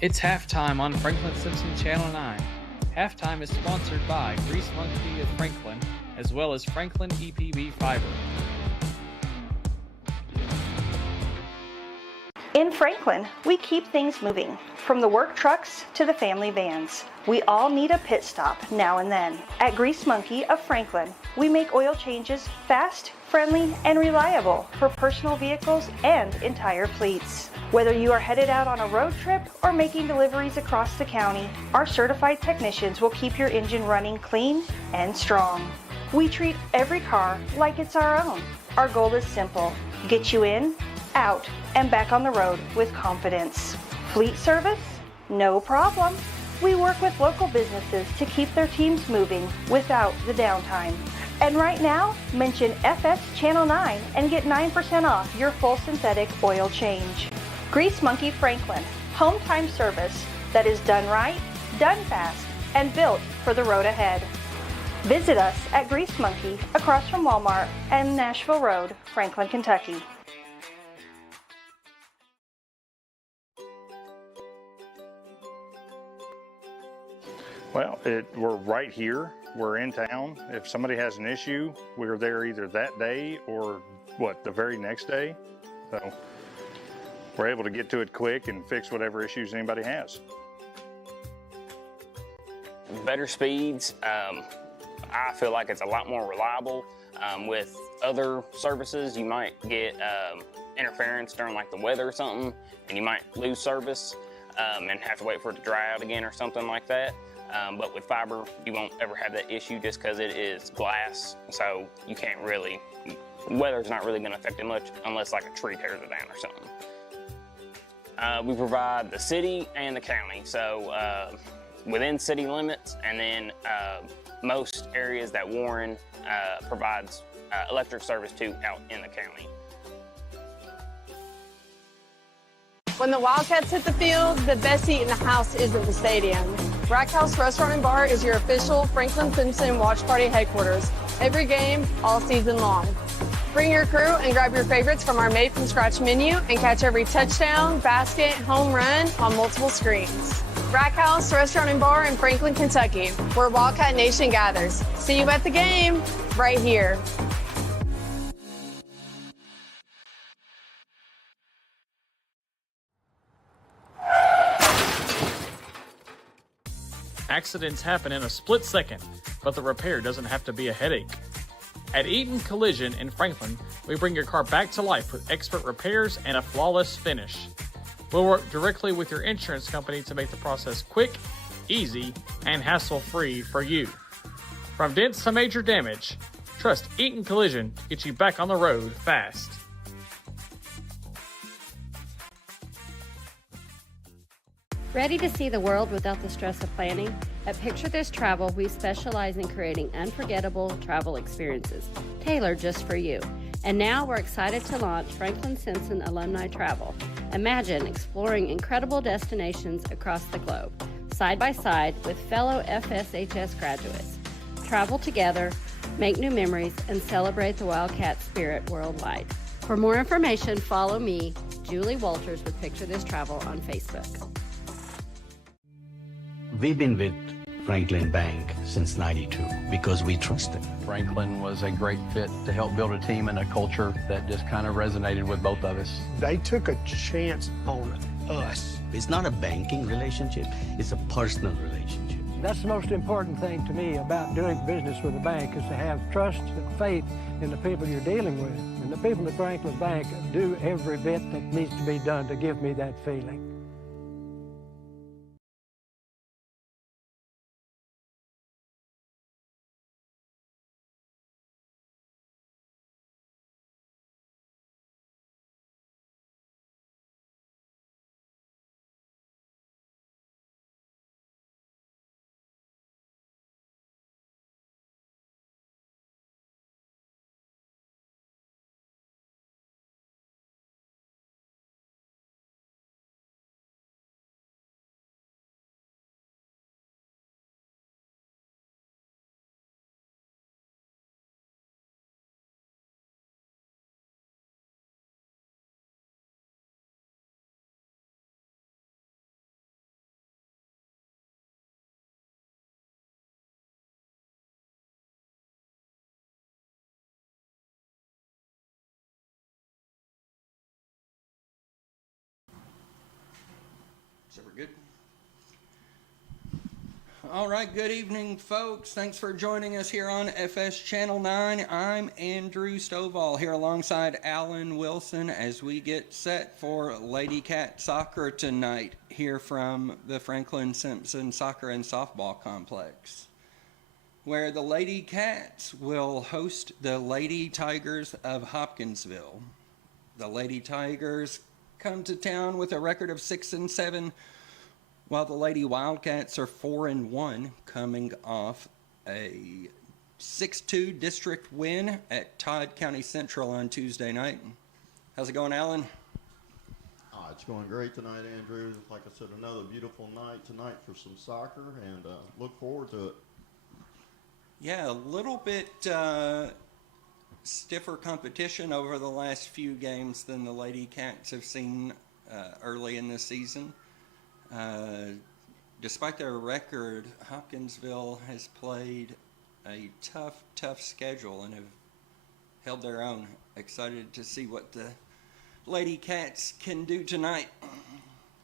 It's halftime on Franklin Simpson Channel 9. Halftime is sponsored by Grease Monkey of Franklin, as well as Franklin EPB Fiber. In Franklin, we keep things moving, from the work trucks to the family vans. We all need a pit stop now and then. At Grease Monkey of Franklin, we make oil changes fast, friendly, and reliable for personal vehicles and entire fleets. Whether you are headed out on a road trip or making deliveries across the county, our certified technicians will keep your engine running clean and strong. We treat every car like it's our own. Our goal is simple: get you in, out, and back on the road with confidence. Fleet service? No problem. We work with local businesses to keep their teams moving without the downtime. And right now, mention FS Channel 9 and get 9% off your full synthetic oil change. Grease Monkey Franklin, home time service that is done right, done fast, and built for the road ahead. Visit us at Grease Monkey across from Walmart and Nashville Road, Franklin, Kentucky. Well, we're right here. We're in town. If somebody has an issue, we're there either that day or the very next day. So we're able to get to it quick and fix whatever issues anybody has. Better speeds. I feel like it's a lot more reliable. With other services, you might get interference during like the weather or something, and you might lose service and have to wait for it to dry out again or something like that. But with fiber, you won't ever have that issue just because it is glass, so you can't really, weather's not really going to affect it much unless like a tree tears it down or something. We provide the city and the county, so within city limits, and then most areas that Warren provides electric service to out in the county. When the Wildcats hit the field, the best seat in the house isn't the stadium. Rack House Restaurant and Bar is your official Franklin Simpson Watch Party headquarters. Every game, all season long. Bring your crew and grab your favorites from our made-from-scratch menu and catch every touchdown, basket, home run on multiple screens. Rack House Restaurant and Bar in Franklin, Kentucky, where Wildcat Nation gathers. See you at the game, right here. Accidents happen in a split second, but the repair doesn't have to be a headache. At Eaton Collision in Franklin, we bring your car back to life with expert repairs and a flawless finish. We'll work directly with your insurance company to make the process quick, easy, and hassle-free for you. From dents to major damage, trust Eaton Collision to get you back on the road fast. Ready to see the world without the stress of planning? At Picture This Travel, we specialize in creating unforgettable travel experiences, tailored just for you. And now we're excited to launch Franklin Simpson Alumni Travel. Imagine exploring incredible destinations across the globe, side by side with fellow FSHS graduates. Travel together, make new memories, and celebrate the Wildcat spirit worldwide. For more information, follow me, Julie Walters with Picture This Travel on Facebook. We've been with Franklin Bank since '92 because we trust it. Franklin was a great fit to help build a team and a culture that just kind of resonated with both of us. They took a chance on us. It's not a banking relationship, it's a personal relationship. That's the most important thing to me about doing business with a bank is to have trust and faith in the people you're dealing with. And the people at Franklin Bank do every bit that needs to be done to give me that feeling. Good. All right, good evening, folks. Thanks for joining us here on FS Channel 9. I'm Andrew Stovall here alongside Alan Wilson as we get set for Lady Cat Soccer tonight here from the Franklin Simpson Soccer and Softball Complex, where the Lady Cats will host the Lady Tigers of Hopkinsville. The Lady Tigers come to town with a record of 6-7, while the Lady Wildcats are 4-1, coming off a 6-2 district win at Todd County Central on Tuesday night. How's it going, Alan? It's going great tonight, Andrew. Like I said, another beautiful night tonight for some soccer, and look forward to it. Yeah, a little bit stiffer competition over the last few games than the Lady Cats have seen early in the season. Despite their record, Hopkinsville has played a tough schedule and have held their own. Excited to see what the Lady Cats can do tonight.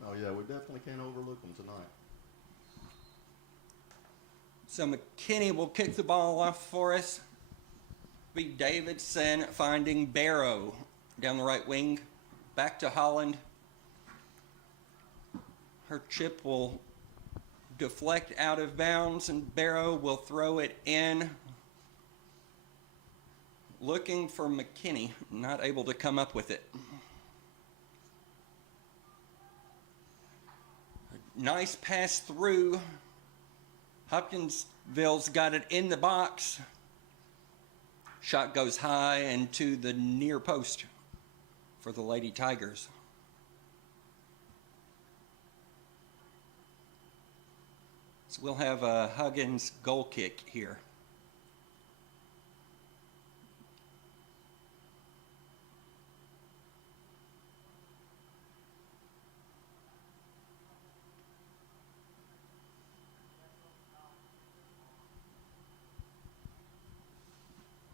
Oh yeah, we definitely can't overlook them tonight. So McKinney will kick the ball off for us. Be Davidson finding Barrow down the right wing. Back to Holland. Her chip will deflect out of bounds, and Barrow will throw it in. Looking for McKinney, not able to come up with it. Nice pass through. Hopkinsville's got it in the box. Shot goes high and to the near post for the Lady Tigers. So we'll have a Huggins goal kick here.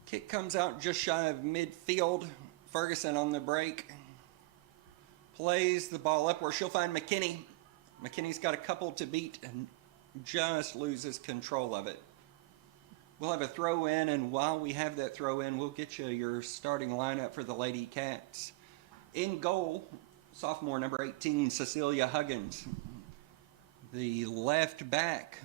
Kick comes out just shy of midfield. Ferguson on the break. Plays the ball up where she'll find McKinney. McKinney's got a couple to beat and just loses control of it. We'll have a throw in, and while we have that throw in, we'll get you your starting lineup for the Lady Cats. In goal, sophomore number 18, Cecilia Huggins. The left back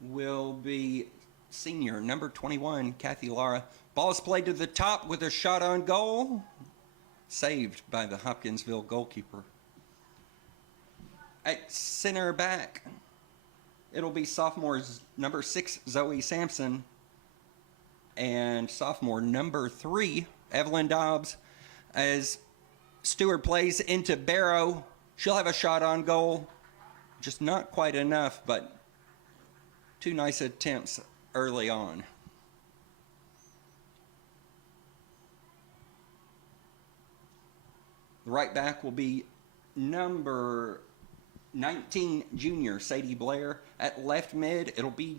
will be senior number 21, Kathy Lara. Ball is played to the top with a shot on goal. Saved by the Hopkinsville goalkeeper. At center back, it'll be sophomore number 6, Zoe Sampson, and sophomore number 3, Evelyn Dobbs. As Stewart plays into Barrow, she'll have a shot on goal. Just not quite enough, but 2 nice attempts early on. The right back will be number 19, junior, Sadie Blair. At left mid, it'll be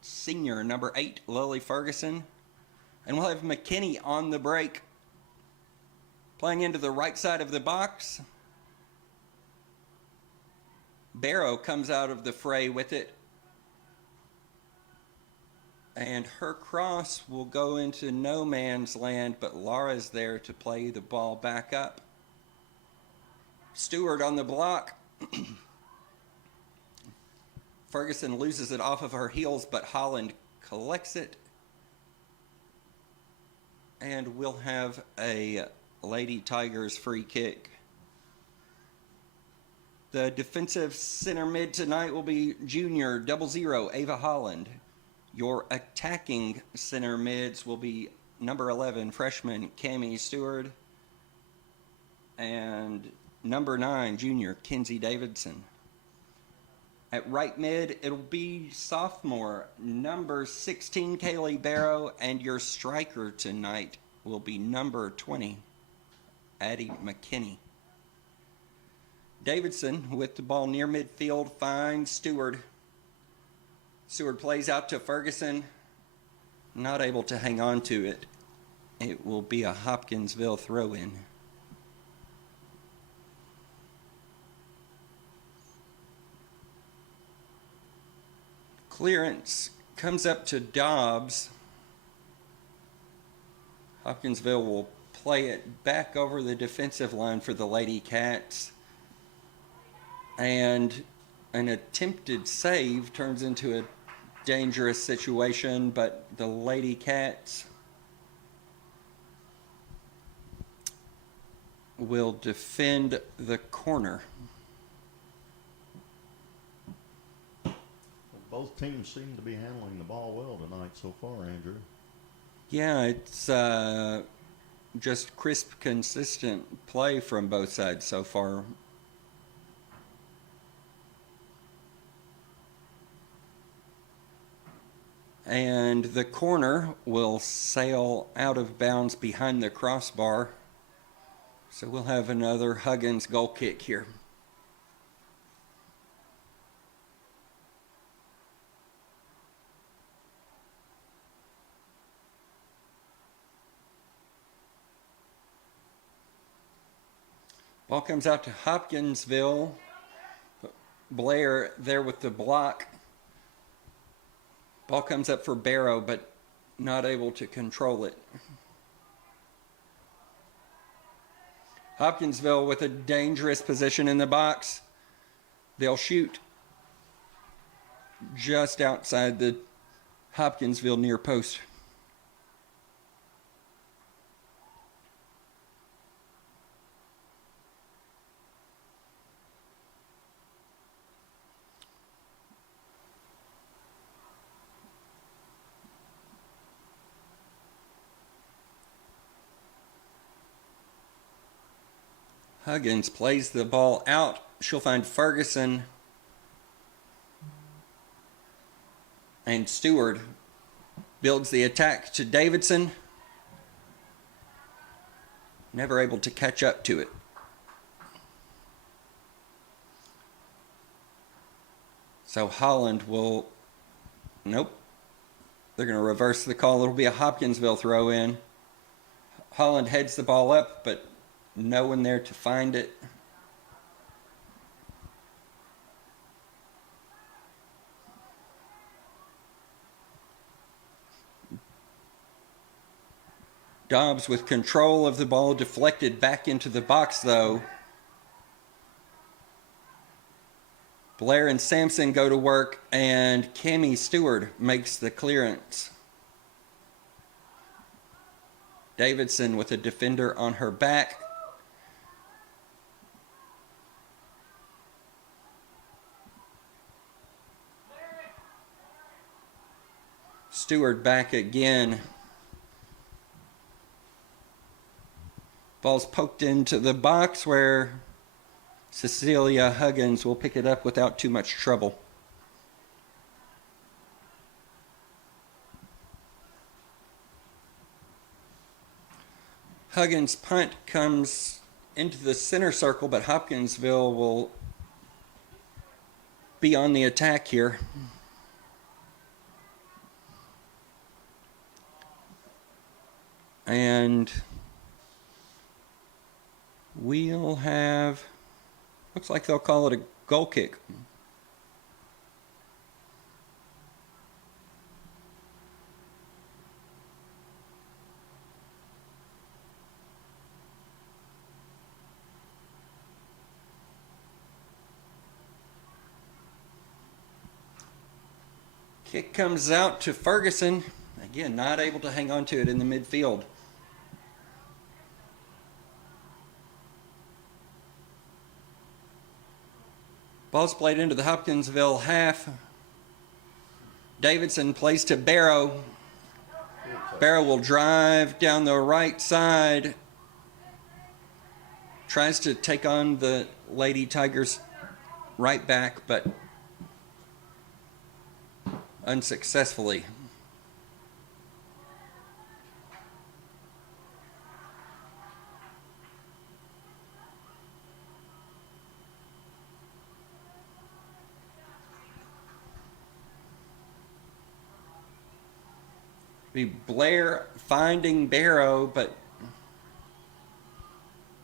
senior, number 8, Lily Ferguson. And we'll have McKinney on the break. Playing into the right side of the box. Barrow comes out of the fray with it. And her cross will go into no man's land, but Laura's there to play the ball back up. Stewart on the block. Ferguson loses it off of her heels, but Holland collects it. And we'll have a Lady Tigers free kick. The defensive center mid tonight will be junior 00, Ava Holland. Your attacking center mids will be number 11, freshman Cammie Stewart, and number 9, junior Kinsey Davidson. At right mid, it'll be sophomore number 16, Kaylee Barrow, and your striker tonight will be number 20, Addie McKinney. Davidson with the ball near midfield finds Stewart. Stewart plays out to Ferguson, not able to hang on to it. It will be a Hopkinsville throw-in. Clearance comes up to Dobbs. Hopkinsville will play it back over the defensive line for the Lady Cats. And an attempted save turns into a dangerous situation, but the Lady Cats will defend the corner. Both teams seem to be handling the ball well tonight so far, Andrew. Yeah, it's just crisp, consistent play from both sides so far. And the corner will sail out of bounds behind the crossbar. So we'll have another Huggins goal kick here. Ball comes out to Hopkinsville. Blair there with the block. Ball comes up for Barrow, but not able to control it. Hopkinsville with a dangerous position in the box. They'll shoot just outside the Hopkinsville near post. Huggins plays the ball out. She'll find Ferguson and Stewart. Builds the attack to Davidson. Never able to catch up to it. So Holland will, nope. They're going to reverse the call. It'll be a Hopkinsville throw in. Holland heads the ball up, but no one there to find it. Dobbs with control of the ball, deflected back into the box though. Blair and Sampson go to work, and Cammie Stewart makes the clearance. Davidson with a defender on her back. Stewart back again. Ball's poked into the box where Cecilia Huggins will pick it up without too much trouble. Huggins' punt comes into the center circle, but Hopkinsville will be on the attack here. And we'll have, looks like they'll call it a goal kick. Kick comes out to Ferguson. Again, not able to hang on to it in the midfield. Ball's played into the Hopkinsville half. Davidson plays to Barrow. Barrow will drive down the right side. Tries to take on the Lady Tigers right back, but unsuccessfully. Be Blair finding Barrow, but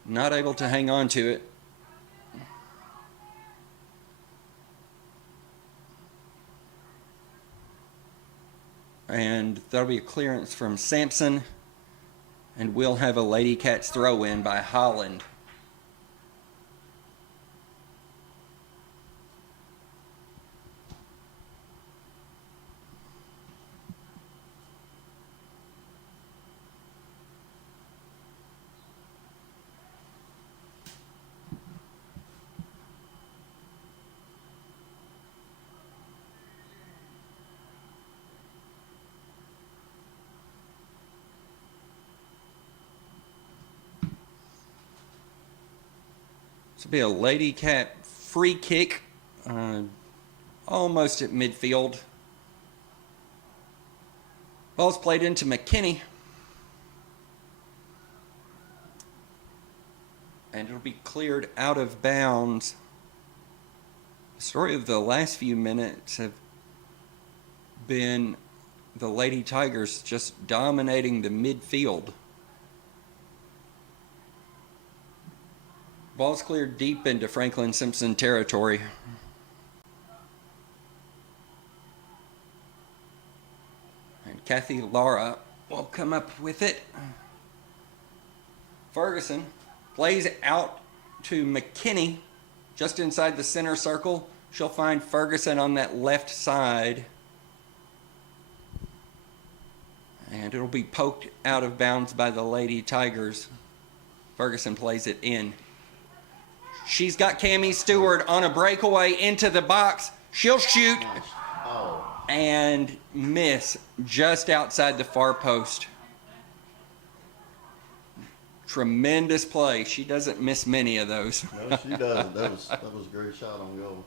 not able to hang on to it. That'll be a clearance from Sampson. And we'll have a Lady Cats throw in by Holland. This will be a Lady Cat free kick, almost at midfield. Ball's played into McKinney. And it'll be cleared out of bounds. The story of the last few minutes have been the Lady Tigers just dominating the midfield. Ball's cleared deep into Franklin Simpson territory. And Kathy Lara will come up with it. Ferguson plays out to McKinney just inside the center circle. She'll find Ferguson on that left side. And it'll be poked out of bounds by the Lady Tigers. Ferguson plays it in. She's got Cammie Stewart on a breakaway into the box. She'll shoot and miss just outside the far post. Tremendous play. She doesn't miss many of those. No, she doesn't. That was a great shot on goal.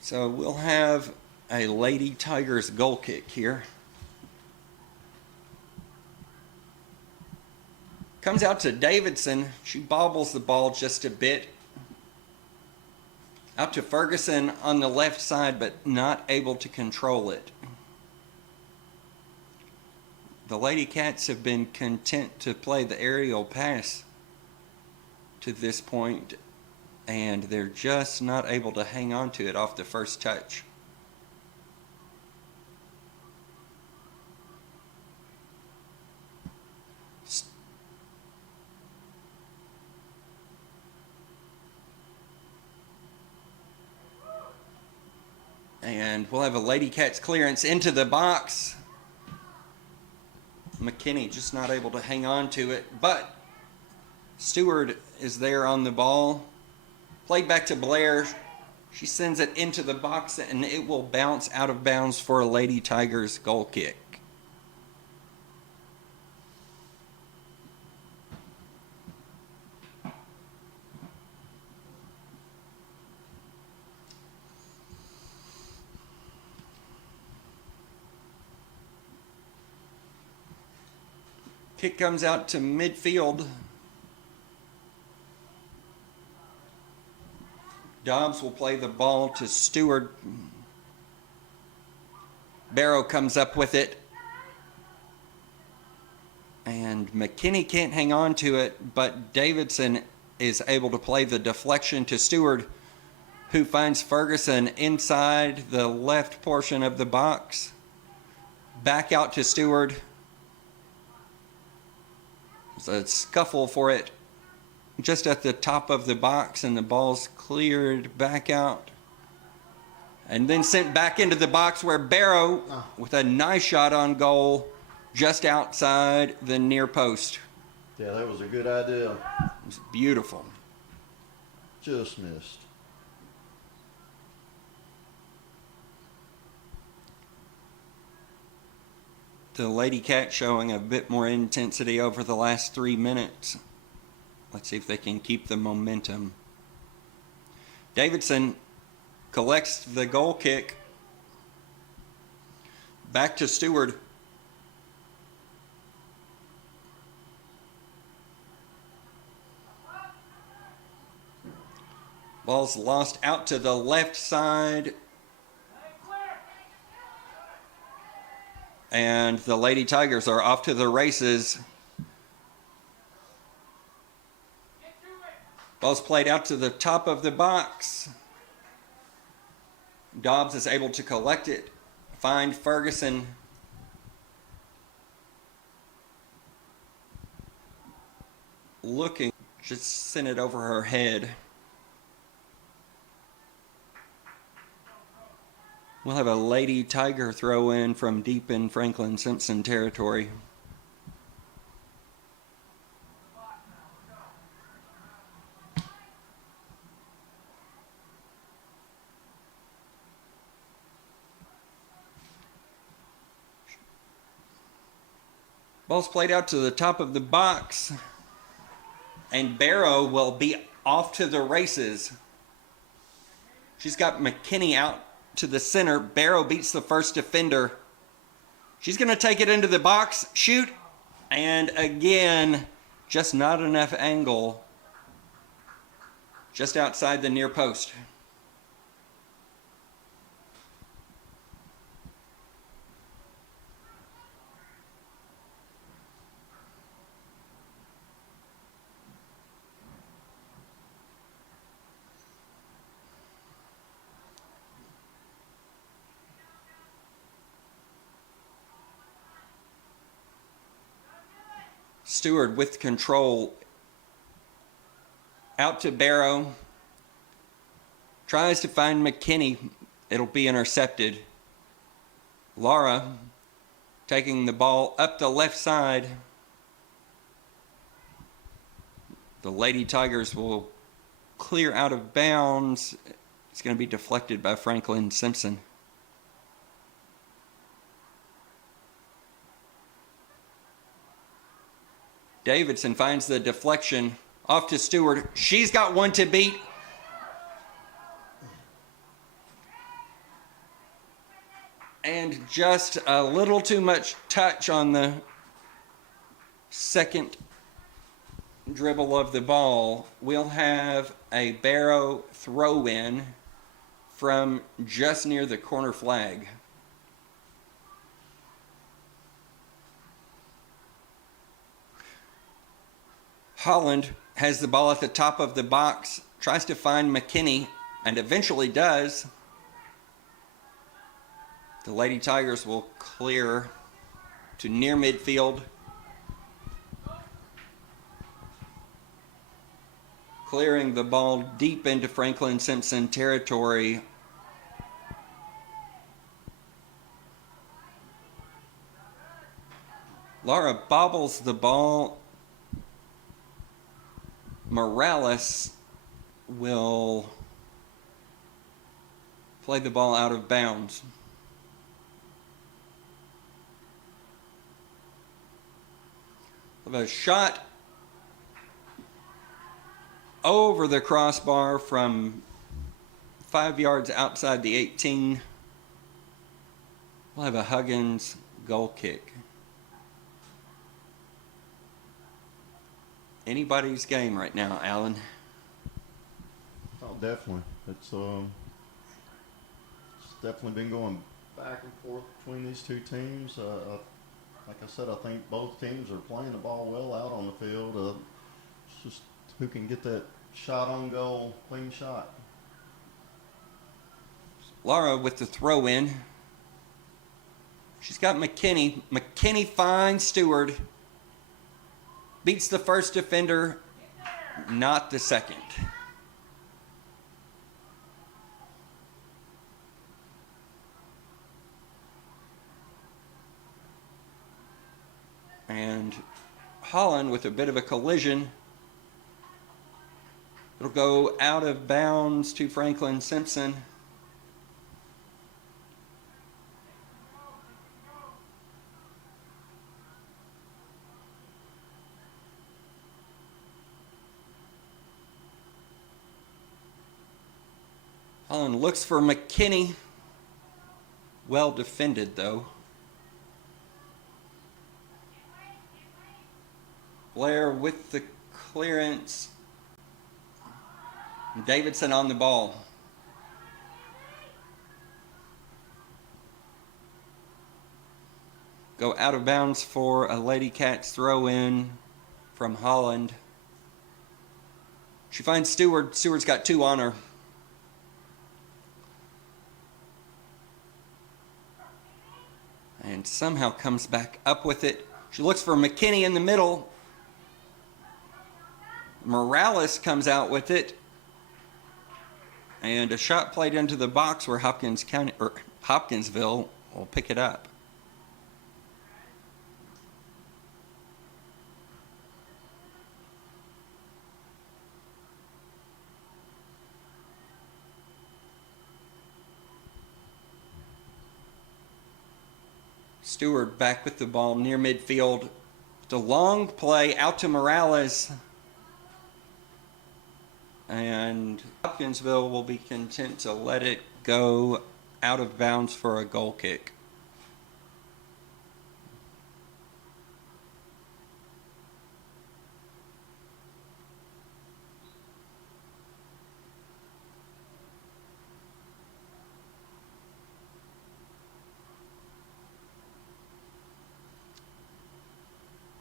So we'll have a Lady Tigers goal kick here. Comes out to Davidson. She bobbles the ball just a bit. Out to Ferguson on the left side, but not able to control it. The Lady Cats have been content to play the aerial pass to this point, and they're just not able to hang on to it off the first touch. And we'll have a Lady Cats clearance into the box. McKinney just not able to hang on to it, but Stewart is there on the ball. Played back to Blair. She sends it into the box, and it will bounce out of bounds for a Lady Tigers goal kick. Kick comes out to midfield. Dobbs will play the ball to Stewart. Barrow comes up with it. And McKinney can't hang on to it, but Davidson is able to play the deflection to Stewart, who finds Ferguson inside the left portion of the box. Back out to Stewart. There's a scuffle for it just at the top of the box, and the ball's cleared back out and then sent back into the box, where Barrow with a nice shot on goal just outside the near post. Yeah, that was a good idea. It was beautiful. Just missed. The Lady Cat showing a bit more intensity over the last 3 minutes. Let's see if they can keep the momentum. Davidson collects the goal kick. Back to Stewart. Ball's lost out to the left side. And the Lady Tigers are off to the races. Ball's played out to the top of the box. Dobbs is able to collect it, find Ferguson. Looking, just sent it over her head. We'll have a Lady Tiger throw in from deep in Franklin Simpson territory. Ball's played out to the top of the box, and Barrow will be off to the races. She's got McKinney out to the center. Barrow beats the first defender. She's going to take it into the box, shoot, and again, just not enough angle. Just outside the near post. Stewart with control, out to Barrow, tries to find McKinney, it'll be intercepted. Laura taking the ball up the left side. The Lady Tigers will clear out of bounds. It's going to be deflected by Franklin Simpson. Davidson finds the deflection off to Stewart. She's got one to beat. And just a little too much touch on the second dribble of the ball. We'll have a Barrow throw in from just near the corner flag. Holland has the ball at the top of the box, tries to find McKinney, and eventually does. The Lady Tigers will clear to near midfield. Clearing the ball deep into Franklin Simpson territory. Laura bobbles the ball. Morales will play the ball out of bounds. Of a shot over the crossbar from 5 yards outside the 18. We'll have a Huggins goal kick. Anybody's game right now, Alan. Oh, definitely. It's definitely been going back and forth between these two teams. Like I said, I think both teams are playing the ball well out on the field. It's just who can get that shot on goal, clean shot. Laura with the throw in. She's got McKinney. McKinney finds Stewart. Beats the first defender, not the second. And Holland with a bit of a collision. It'll go out of bounds to Franklin Simpson. Holland looks for McKinney. Well defended, though. Blair with the clearance. Davidson on the ball. Go out of bounds for a Lady Cats throw in from Holland. She finds Stewart. Stewart's got two on her. and somehow comes back up with it. She looks for McKinney in the middle. Morales comes out with it. And a shot played into the box where Hopkinsville will pick it up. Stewart back with the ball near midfield. The long play out to Morales. And Hopkinsville will be content to let it go out of bounds for a goal kick.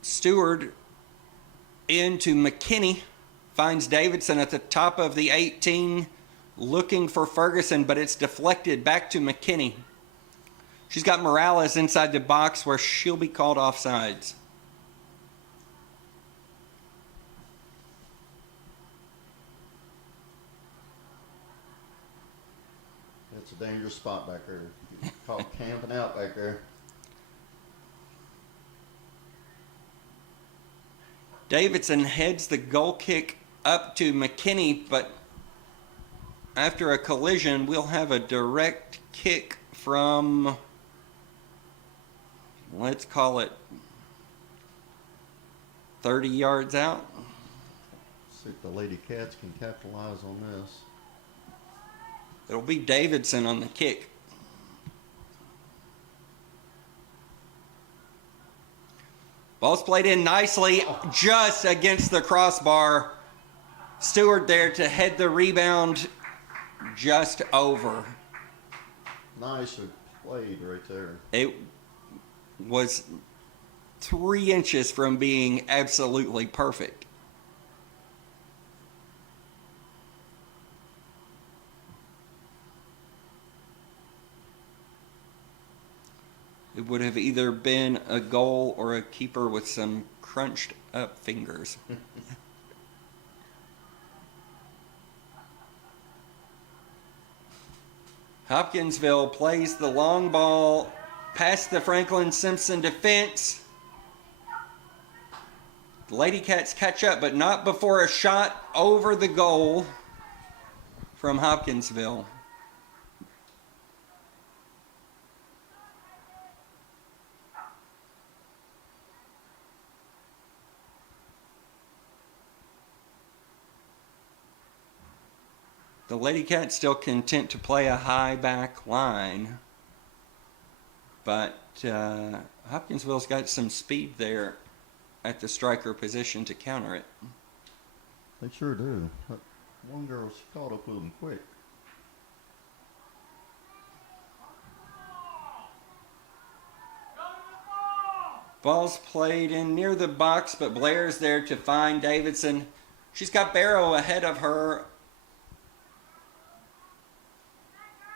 Stewart into McKinney, finds Davidson at the top of the 18, looking for Ferguson, but it's deflected back to McKinney. She's got Morales inside the box where she'll be called offsides. That's a dangerous spot back there. You're caught camping out back there. Davidson heads the goal kick up to McKinney, but after a collision, we'll have a direct kick from, let's call it 30 yards out. See if the Lady Cats can capitalize on this. It'll be Davidson on the kick. Ball's played in nicely, just against the crossbar. Stewart there to head the rebound just over. Nicely played right there. It was 3 inches from being absolutely perfect. It would have either been a goal or a keeper with some crunched up fingers. Hopkinsville plays the long ball past the Franklin Simpson defense. The Lady Cats catch up, but not before a shot over the goal from Hopkinsville. The Lady Cats still content to play a high back line, but Hopkinsville's got some speed there at the striker position to counter it. They sure do. That one girl's caught up with them quick. Ball's played in near the box, but Blair's there to find Davidson. She's got Barrow ahead of her.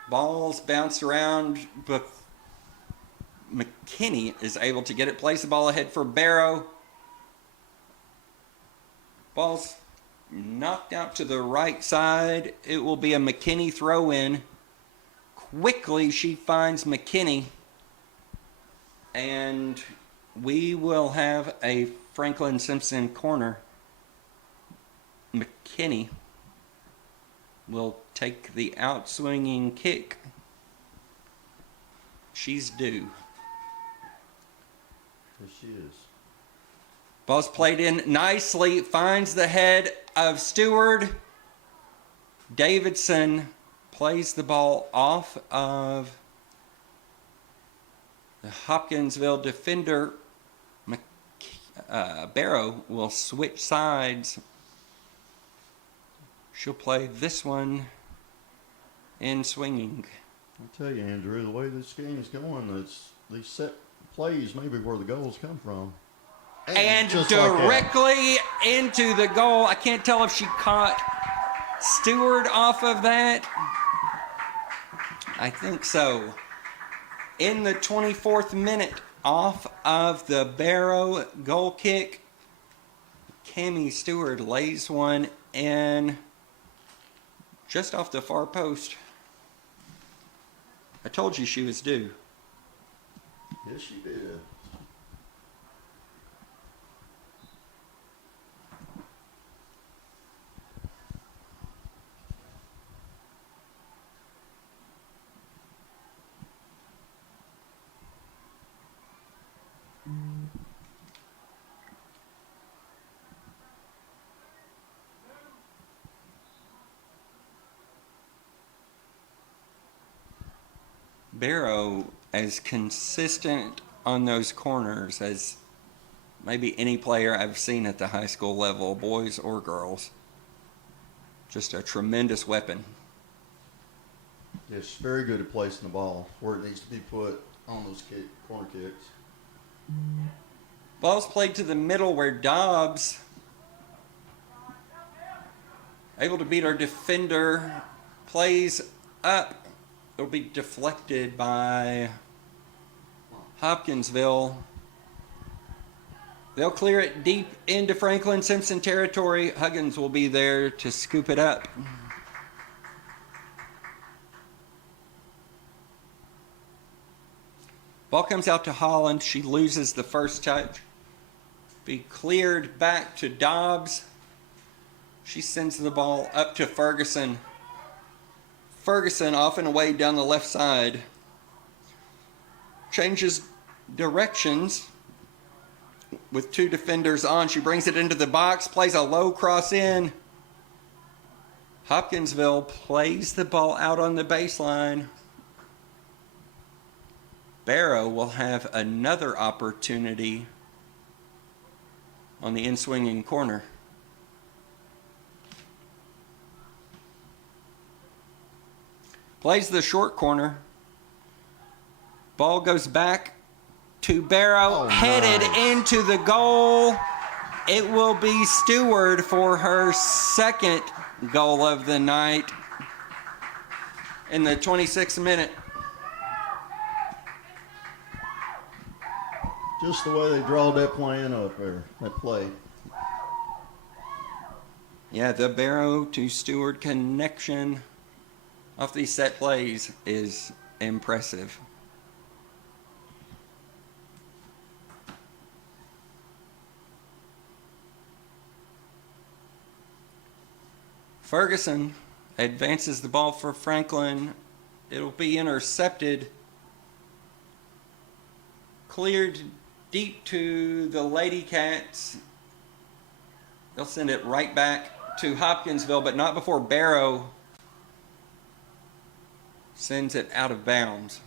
Ball's bounced around, but McKinney is able to get it. Place the ball ahead for Barrow. Ball's knocked out to the right side. It will be a McKinney throw in. Quickly she finds McKinney. And we will have a Franklin Simpson corner. McKinney will take the outswinging kick. She's due. Yes, she is. Ball's played in nicely, finds the head of Stewart. Davidson plays the ball off of the Hopkinsville defender. Barrow will switch sides. She'll play this one in swinging. I tell you, Andrew, the way this game's going, it's these set plays maybe where the goals come from. And just directly into the goal. I can't tell if she caught Stewart off of that. I think so. In the 24th minute, off of the Barrow goal kick, Cammie Stewart lays one in just off the far post. I told you she was due. Yes, she did. Barrow as consistent on those corners as maybe any player I've seen at the high school level, boys or girls. Just a tremendous weapon. Yes, very good at placing the ball where it needs to be put on those corner kicks. Ball's played to the middle where Dobbs able to beat our defender, plays up. It'll be deflected by Hopkinsville. They'll clear it deep into Franklin Simpson territory. Huggins will be there to scoop it up. Ball comes out to Holland. She loses the first touch. Be cleared back to Dobbs. She sends the ball up to Ferguson. Ferguson off and away down the left side. Changes directions with two defenders on. She brings it into the box, plays a low cross in. Hopkinsville plays the ball out on the baseline. Barrow will have another opportunity on the in-swinging corner. Plays the short corner. Ball goes back to Barrow, headed into the goal. It will be Stewart for her second goal of the night in the 26th minute. Just the way they drawed that plan up there, that play. Yeah, the Barrow to Stewart connection off these set plays is impressive. Ferguson advances the ball for Franklin. It'll be intercepted. Cleared deep to the Lady Cats. They'll send it right back to Hopkinsville, but not before Barrow sends it out of bounds.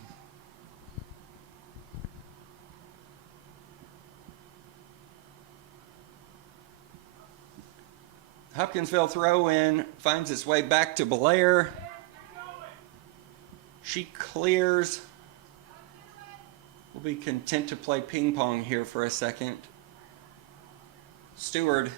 Hopkinsville throw in, finds its way back to Blair. She clears. We'll be content to play ping pong here for a second. Stewart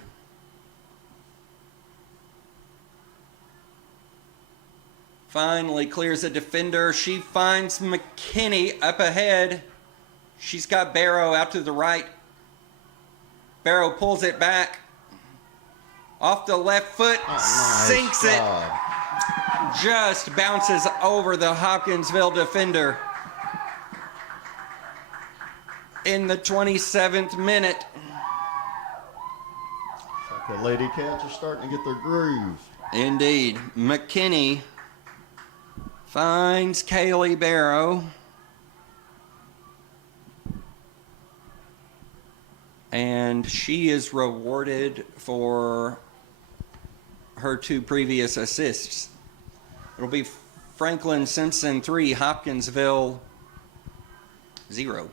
finally clears a defender. She finds McKinney up ahead. She's got Barrow out to the right. Barrow pulls it back. Off the left foot, sinks it. Just bounces over the Hopkinsville defender. In the 27th minute. The Lady Cats are starting to get their groove. Indeed. McKinney finds Kaylee Barrow. And she is rewarded for her two previous assists. It'll be Franklin Simpson 3, Hopkinsville 0.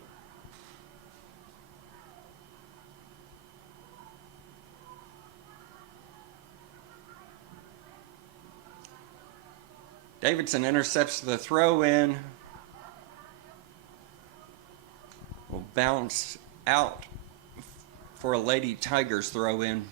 Davidson intercepts the throw in. Will bounce out for a Lady Tigers throw in.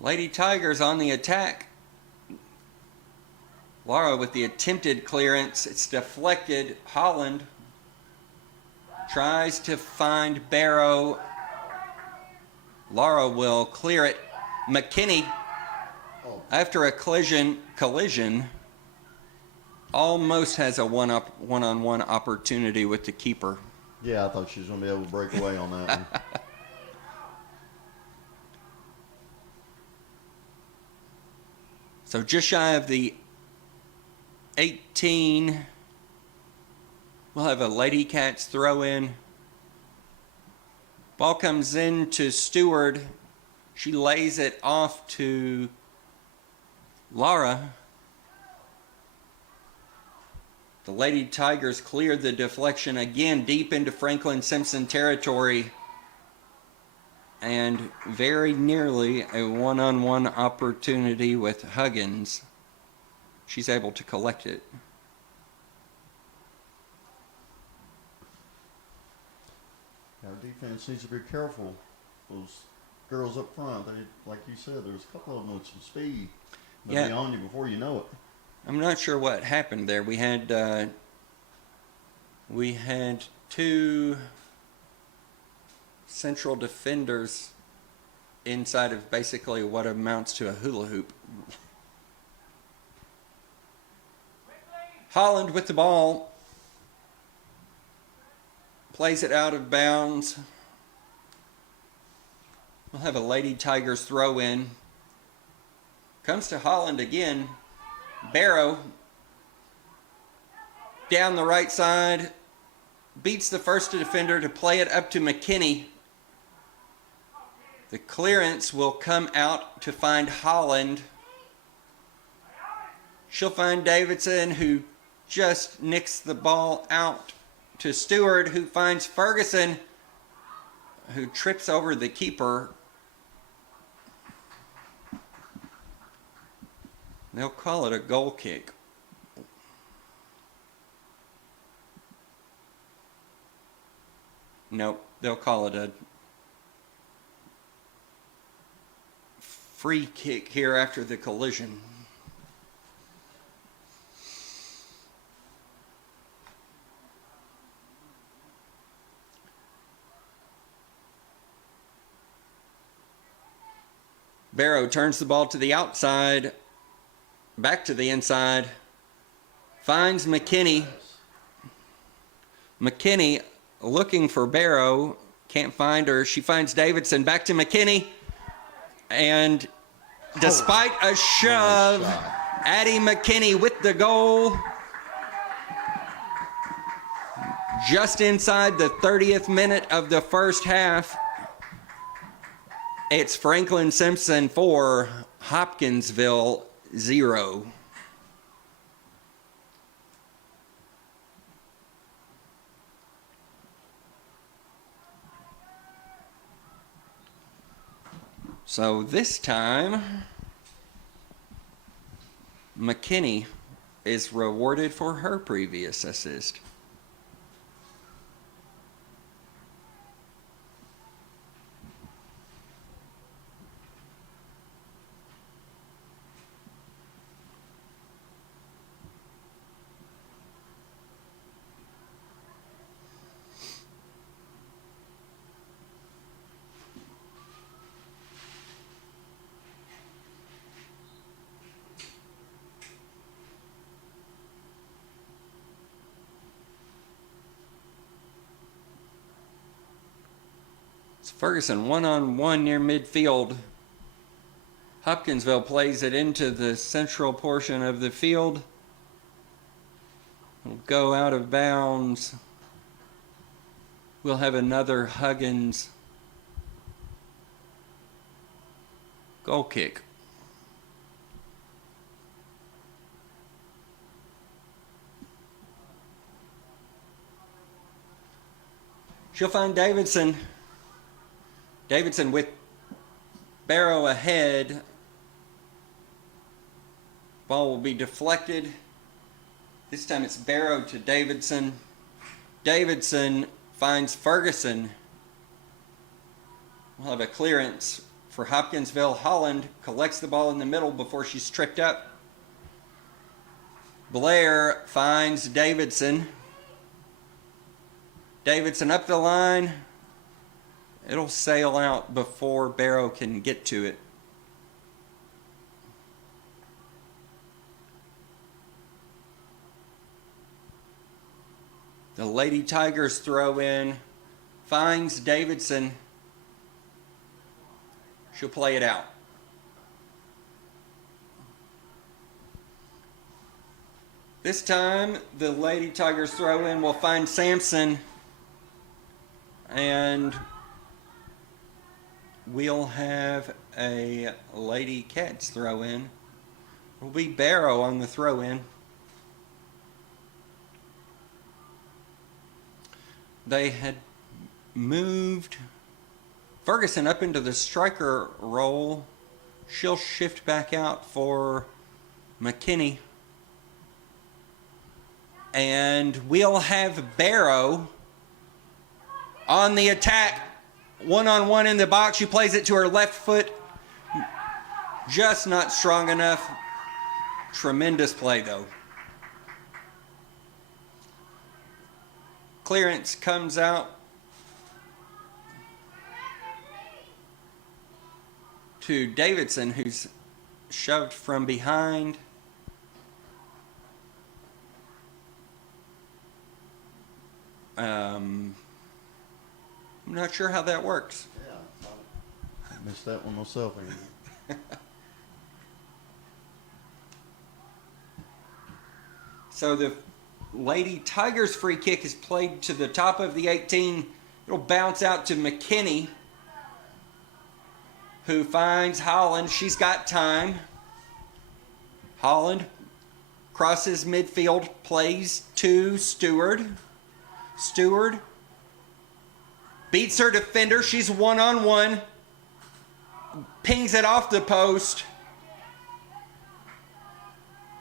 Lady Tigers on the attack. Laura with the attempted clearance. It's deflected. Holland tries to find Barrow. Laura will clear it. McKinney, after a collision, almost has a one-on-one opportunity with the keeper. Yeah, I thought she was going to be able to break away on that one. So just shy of the 18. We'll have a Lady Cats throw in. Ball comes in to Stewart. She lays it off to Laura. The Lady Tigers cleared the deflection again deep into Franklin Simpson territory. And very nearly a one-on-one opportunity with Huggins. She's able to collect it. Our defense needs to be careful. Those girls up front, they, like you said, there's a couple of them with some speed. They'll be on you before you know it. I'm not sure what happened there. We had two central defenders inside of basically what amounts to a hula hoop. Holland with the ball. Plays it out of bounds. We'll have a Lady Tigers throw in. Comes to Holland again. Barrow down the right side. Beats the first defender to play it up to McKinney. The clearance will come out to find Holland. She'll find Davidson, who just nicks the ball out to Stewart, who finds Ferguson, who trips over the keeper. They'll call it a goal kick. Nope, they'll call it a free kick here after the collision. Barrow turns the ball to the outside, back to the inside, finds McKinney. McKinney looking for Barrow, can't find her. She finds Davidson, back to McKinney, and despite a shove, Addie McKinney with the goal. Just inside the 30th minute of the first half. It's Franklin Simpson 4, Hopkinsville 0. So this time, McKinney is rewarded for her previous assist. Ferguson one-on-one near midfield. Hopkinsville plays it into the central portion of the field. It'll go out of bounds. We'll have another Huggins goal kick. She'll find Davidson. Davidson with Barrow ahead. Ball will be deflected. This time it's Barrow to Davidson. Davidson finds Ferguson. We'll have a clearance for Hopkinsville. Holland collects the ball in the middle before she's tripped up. Blair finds Davidson. Davidson up the line. It'll sail out before Barrow can get to it. The Lady Tigers throw in, finds Davidson. She'll play it out. This time, the Lady Tigers throw in will find Sampson, and we'll have a Lady Cats throw in. It'll be Barrow on the throw in. They had moved Ferguson up into the striker role. She'll shift back out for McKinney. And we'll have Barrow on the attack. One-on-one in the box. She plays it to her left foot. Just not strong enough. Tremendous play, though. Clearance comes out to Davidson, who's shoved from behind. I'm not sure how that works. Yeah, I missed that one myself. So the Lady Tigers free kick is played to the top of the 18. It'll bounce out to McKinney, who finds Holland. She's got time. Holland crosses midfield, plays to Stewart. Stewart beats her defender. She's one-on-one. Pings it off the post.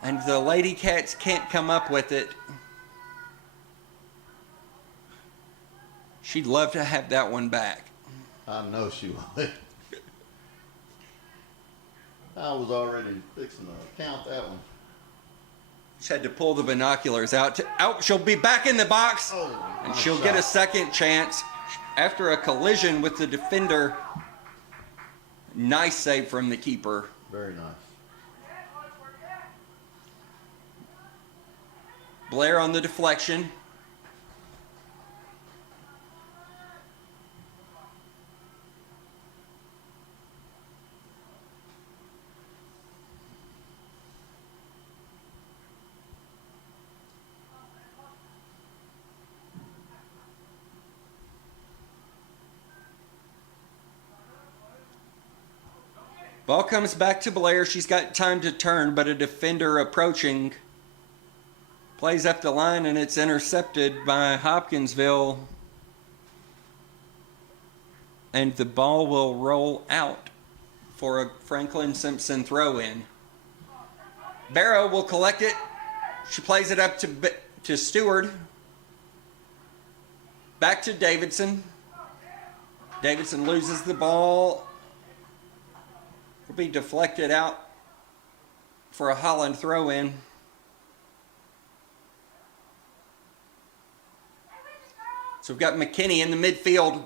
And the Lady Cats can't come up with it. She'd love to have that one back. I know she would. I was already fixing to count that one. She had to pull the binoculars out. She'll be back in the box, and she'll get a second chance after a collision with the defender. Nice save from the keeper. Very nice. Blair on the deflection. Ball comes back to Blair. She's got time to turn, but a defender approaching. Plays up the line, and it's intercepted by Hopkinsville. And the ball will roll out for a Franklin Simpson throw-in. Barrow will collect it. She plays it up to Stewart. Back to Davidson. Davidson loses the ball. Will be deflected out for a Holland throw-in. So we've got McKinney in the midfield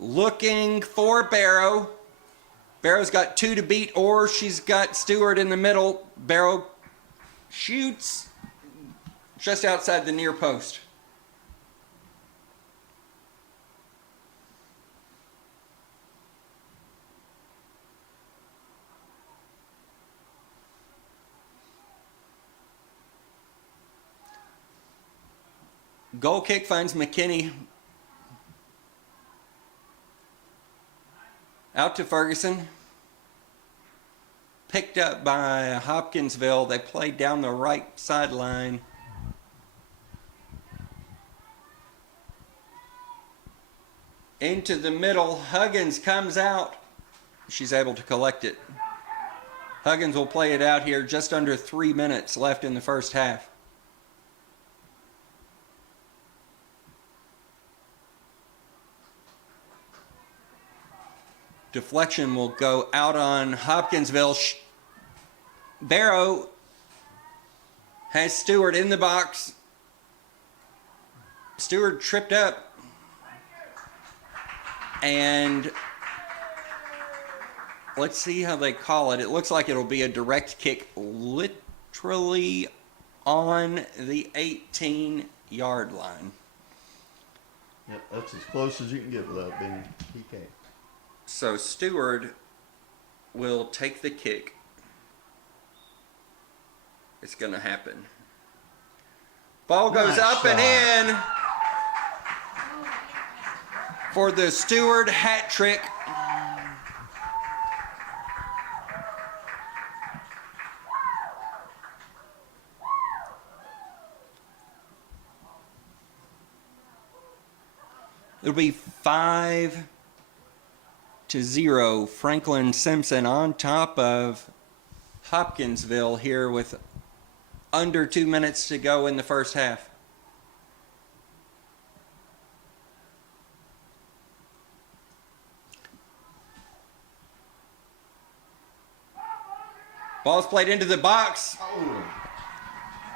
looking for Barrow. Barrow's got two to beat, or she's got Stewart in the middle. Barrow shoots just outside the near post. Goal kick finds McKinney. Out to Ferguson. Picked up by Hopkinsville. They played down the right sideline. Into the middle. Huggins comes out. She's able to collect it. Huggins will play it out here. Just under 3 minutes left in the first half. deflection will go out on Hopkinsville. Barrow has Stewart in the box. Stewart tripped up. And let's see how they call it. It looks like it'll be a direct kick literally on the 18-yard line. Yep, that's as close as you can get without being PK. So Stewart will take the kick. It's going to happen. Ball goes up and in for the Stewart hat trick. It'll be 5-0. Franklin Simpson on top of Hopkinsville here with under 2 minutes to go in the first half. Ball's played into the box.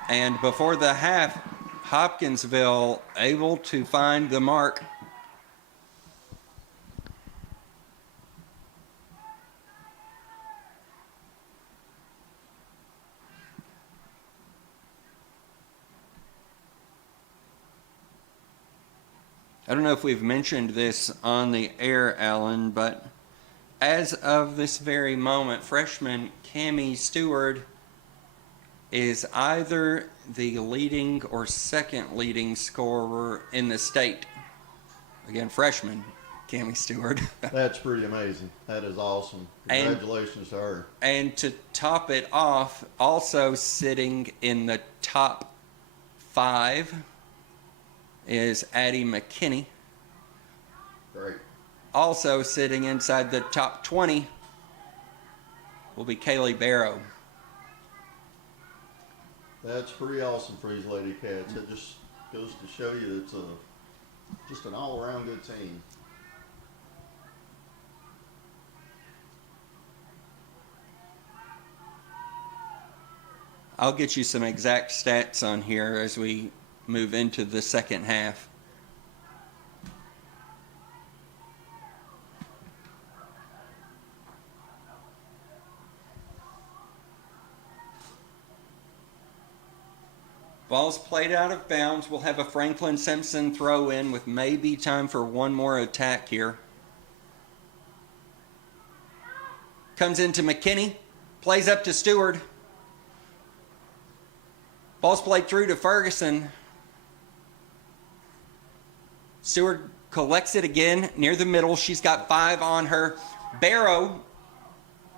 And before the half, Hopkinsville able to find the mark. I don't know if we've mentioned this on the air, Alan, but as of this very moment, freshman Cammie Stewart is either the leading or second leading scorer in the state. Again, freshman Cammie Stewart. That's pretty amazing. That is awesome. Congratulations to her. And to top it off, also sitting in the top 5 is Addie McKinney. Great. Also sitting inside the top 20 will be Kaylee Barrow. That's pretty awesome for these Lady Cats. It just goes to show you it's just an all-around good team. I'll get you some exact stats on here as we move into the second half. Ball's played out of bounds. We'll have a Franklin Simpson throw in with maybe time for one more attack here. Comes into McKinney. Plays up to Stewart. Ball's played through to Ferguson. Stewart collects it again near the middle. She's got 5 on her. Barrow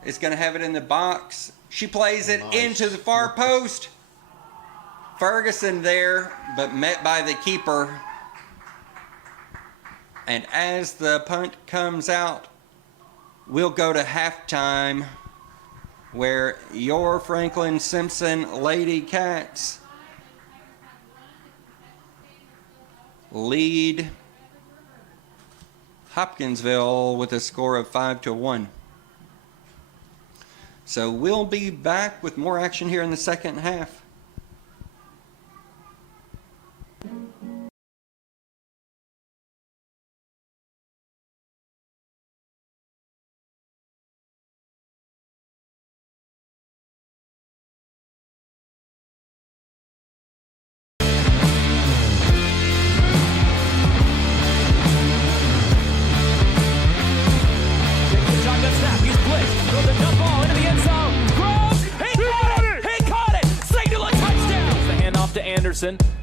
is going to have it in the box. She plays it into the far post. Ferguson there, but met by the keeper. And as the punt comes out, we'll go to halftime, where your Franklin Simpson Lady Cats lead Hopkinsville with a score of 5-1. So we'll be back with more action here in the second half.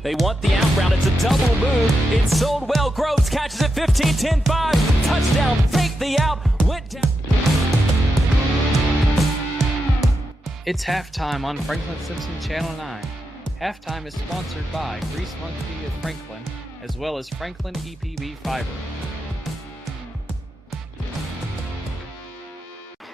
They want the out route. It's a double move. It's sold well. Groves catches it 15-10-5. Touchdown. Fake the out. Went down. It's halftime on Franklin Simpson Channel 9. Halftime is sponsored by Grease Monkey of Franklin, as well as Franklin EPB Fiber.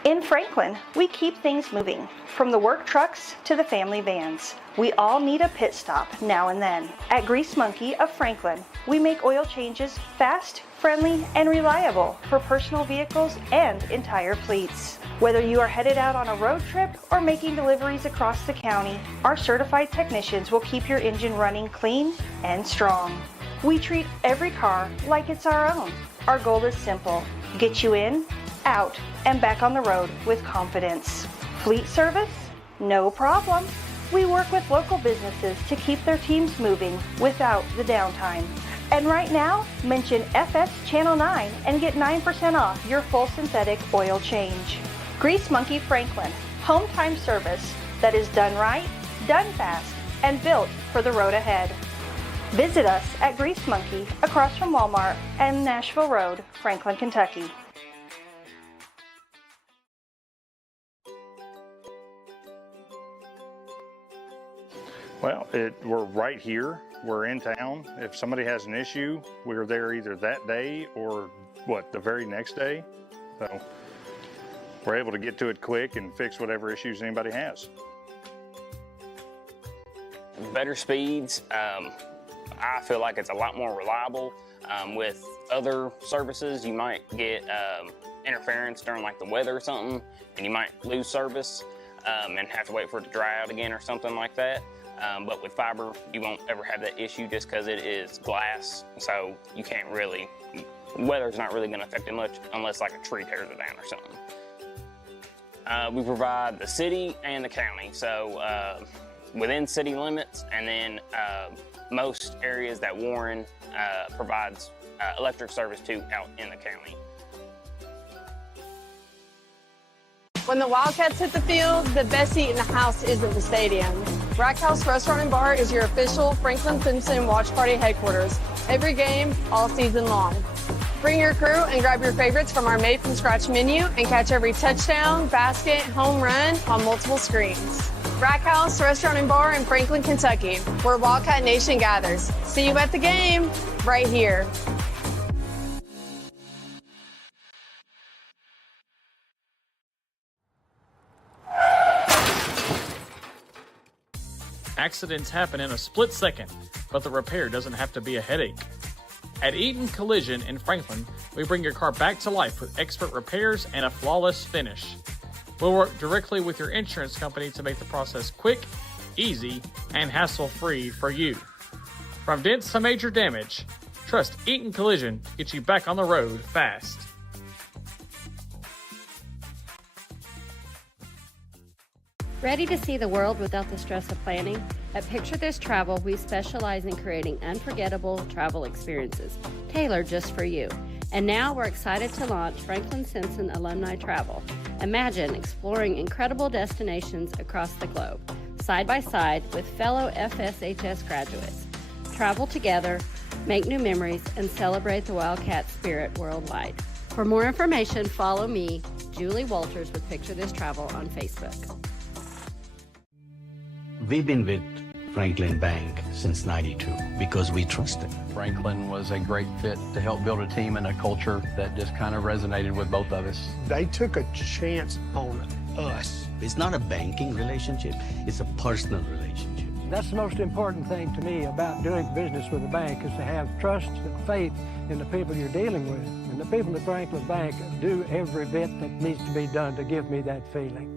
In Franklin, we keep things moving. From the work trucks to the family vans, we all need a pit stop now and then. At Grease Monkey of Franklin, we make oil changes fast, friendly, and reliable for personal vehicles and entire fleets. Whether you are headed out on a road trip or making deliveries across the county, our certified technicians will keep your engine running clean and strong. We treat every car like it's our own. Our goal is simple: get you in, out, and back on the road with confidence. Fleet service? No problem. We work with local businesses to keep their teams moving without the downtime. And right now, mention FS Channel 9 and get 9% off your full synthetic oil change. Grease Monkey Franklin, home time service that is done right, done fast, and built for the road ahead. Visit us at Grease Monkey across from Walmart and Nashville Road, Franklin, Kentucky. Well, we're right here. We're in town. If somebody has an issue, we're there either that day or the very next day. So we're able to get to it quick and fix whatever issues anybody has. Better speeds. I feel like it's a lot more reliable. With other services, you might get interference during like the weather or something, and you might lose service and have to wait for it to dry out again or something like that. But with fiber, you won't ever have that issue just because it is glass, so you can't really, weather's not really going to affect it much unless like a tree tears it down or something. We provide the city and the county, so within city limits, and then most areas that Warren provides electric service to out in the county. When the Wildcats hit the field, the best seat in the house isn't the stadium. Rack House Restaurant and Bar is your official Franklin Simpson Watch Party headquarters. Every game, all season long. Bring your crew and grab your favorites from our made-from-scratch menu and catch every touchdown, basket, home run on multiple screens. Rack House Restaurant and Bar in Franklin, Kentucky, where Wildcat Nation gathers. See you at the game, right here. Accidents happen in a split second, but the repair doesn't have to be a headache. At Eaton Collision in Franklin, we bring your car back to life with expert repairs and a flawless finish. We'll work directly with your insurance company to make the process quick, easy, and hassle-free for you. From dents to major damage, trust Eaton Collision to get you back on the road fast. Ready to see the world without the stress of planning? At Picture This Travel, we specialize in creating unforgettable travel experiences, tailored just for you. And now we're excited to launch Franklin Simpson Alumni Travel. Imagine exploring incredible destinations across the globe, side by side with fellow FSHS graduates. Travel together, make new memories, and celebrate the Wildcat spirit worldwide. For more information, follow me, Julie Walters with Picture This Travel on Facebook. We've been with Franklin Bank since '92 because we trust them. Franklin was a great fit to help build a team and a culture that just kind of resonated with both of us. They took a chance on us. It's not a banking relationship, it's a personal relationship. That's the most important thing to me about doing business with a bank is to have trust and faith in the people you're dealing with. And the people at Franklin Bank do every bit that needs to be done to give me that feeling.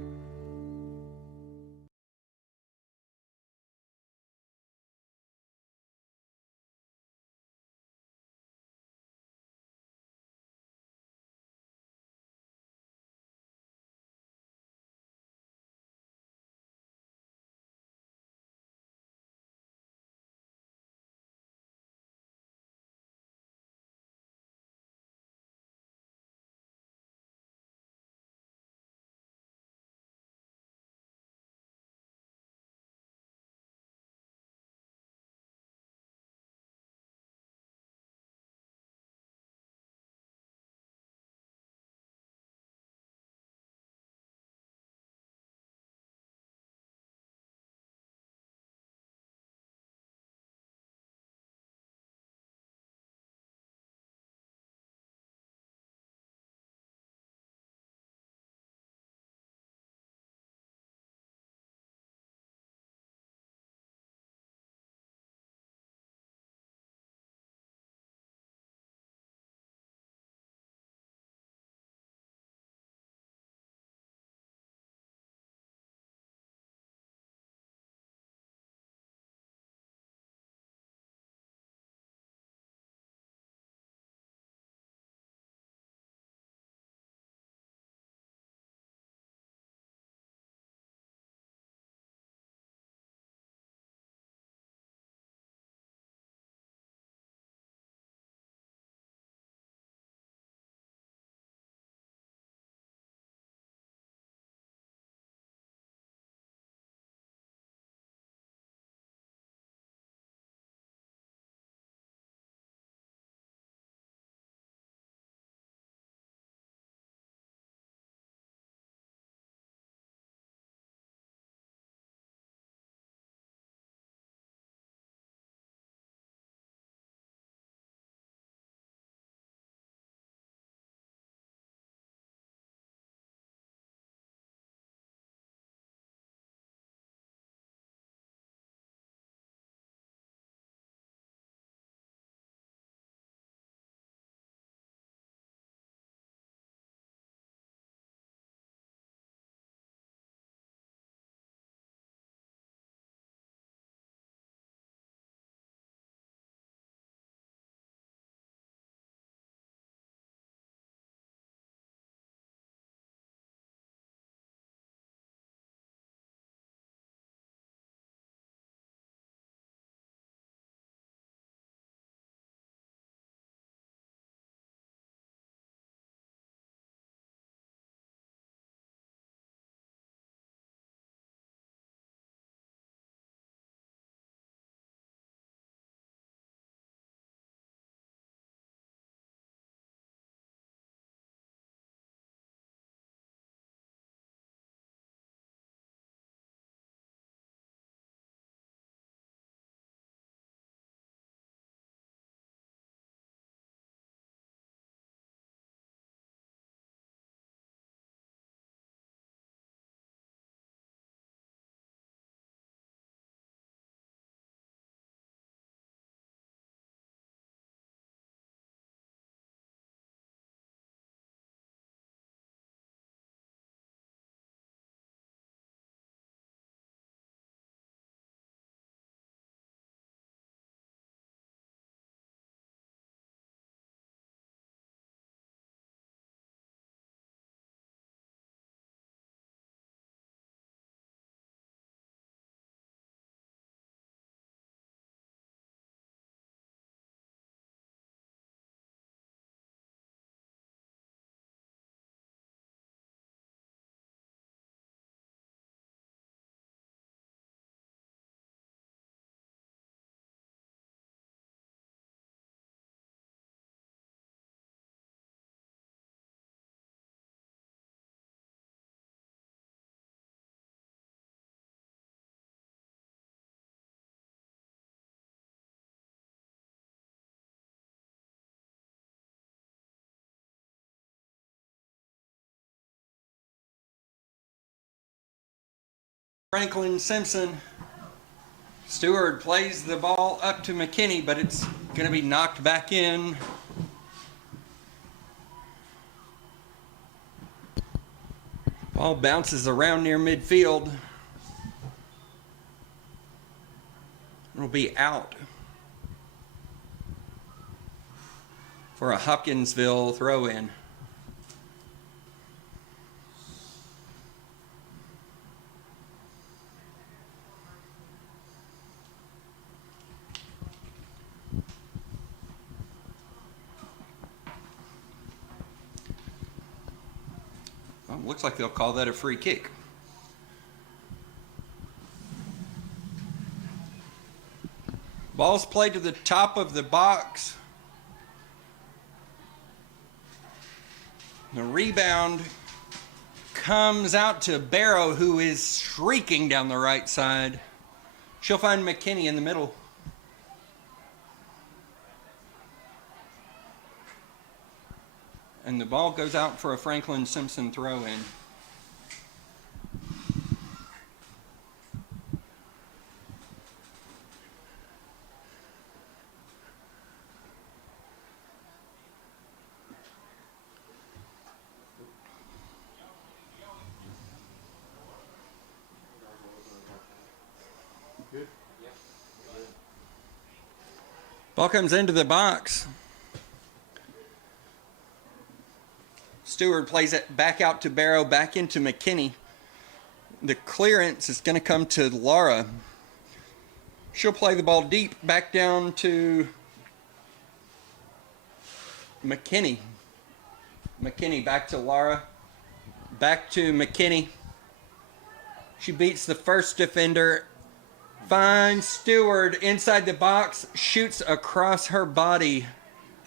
Franklin Simpson. Stewart plays the ball up to McKinney, but it's going to be knocked back in. Ball bounces around near midfield. It'll be out for a Hopkinsville throw-in. Well, looks like they'll call that a free kick. Ball's played to the top of the box. The rebound comes out to Barrow, who is shrieking down the right side. She'll find McKinney in the middle. And the ball goes out for a Franklin Simpson throw-in. Ball comes into the box. Stewart plays it back out to Barrow, back into McKinney. The clearance is going to come to Laura. She'll play the ball deep back down to McKinney. McKinney back to Laura. Back to McKinney. She beats the first defender. Finds Stewart inside the box. Shoots across her body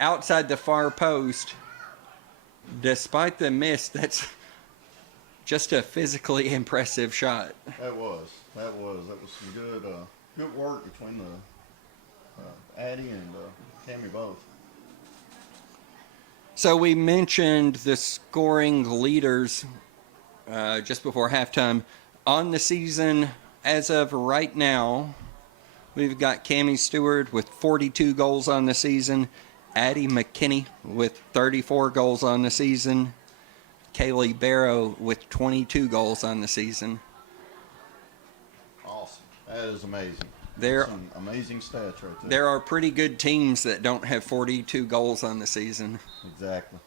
outside the far post. Despite the miss, that's just a physically impressive shot. That was some good work between the Addie and Tammy both. So we mentioned the scoring leaders just before halftime. On the season, as of right now, we've got Cammie Stewart with 42 goals on the season. Addie McKinney with 34 goals on the season. Kaylee Barrow with 22 goals on the season. Awesome. That is amazing. Some amazing stats right there. There are pretty good teams that don't have 42 goals on the season. Exactly.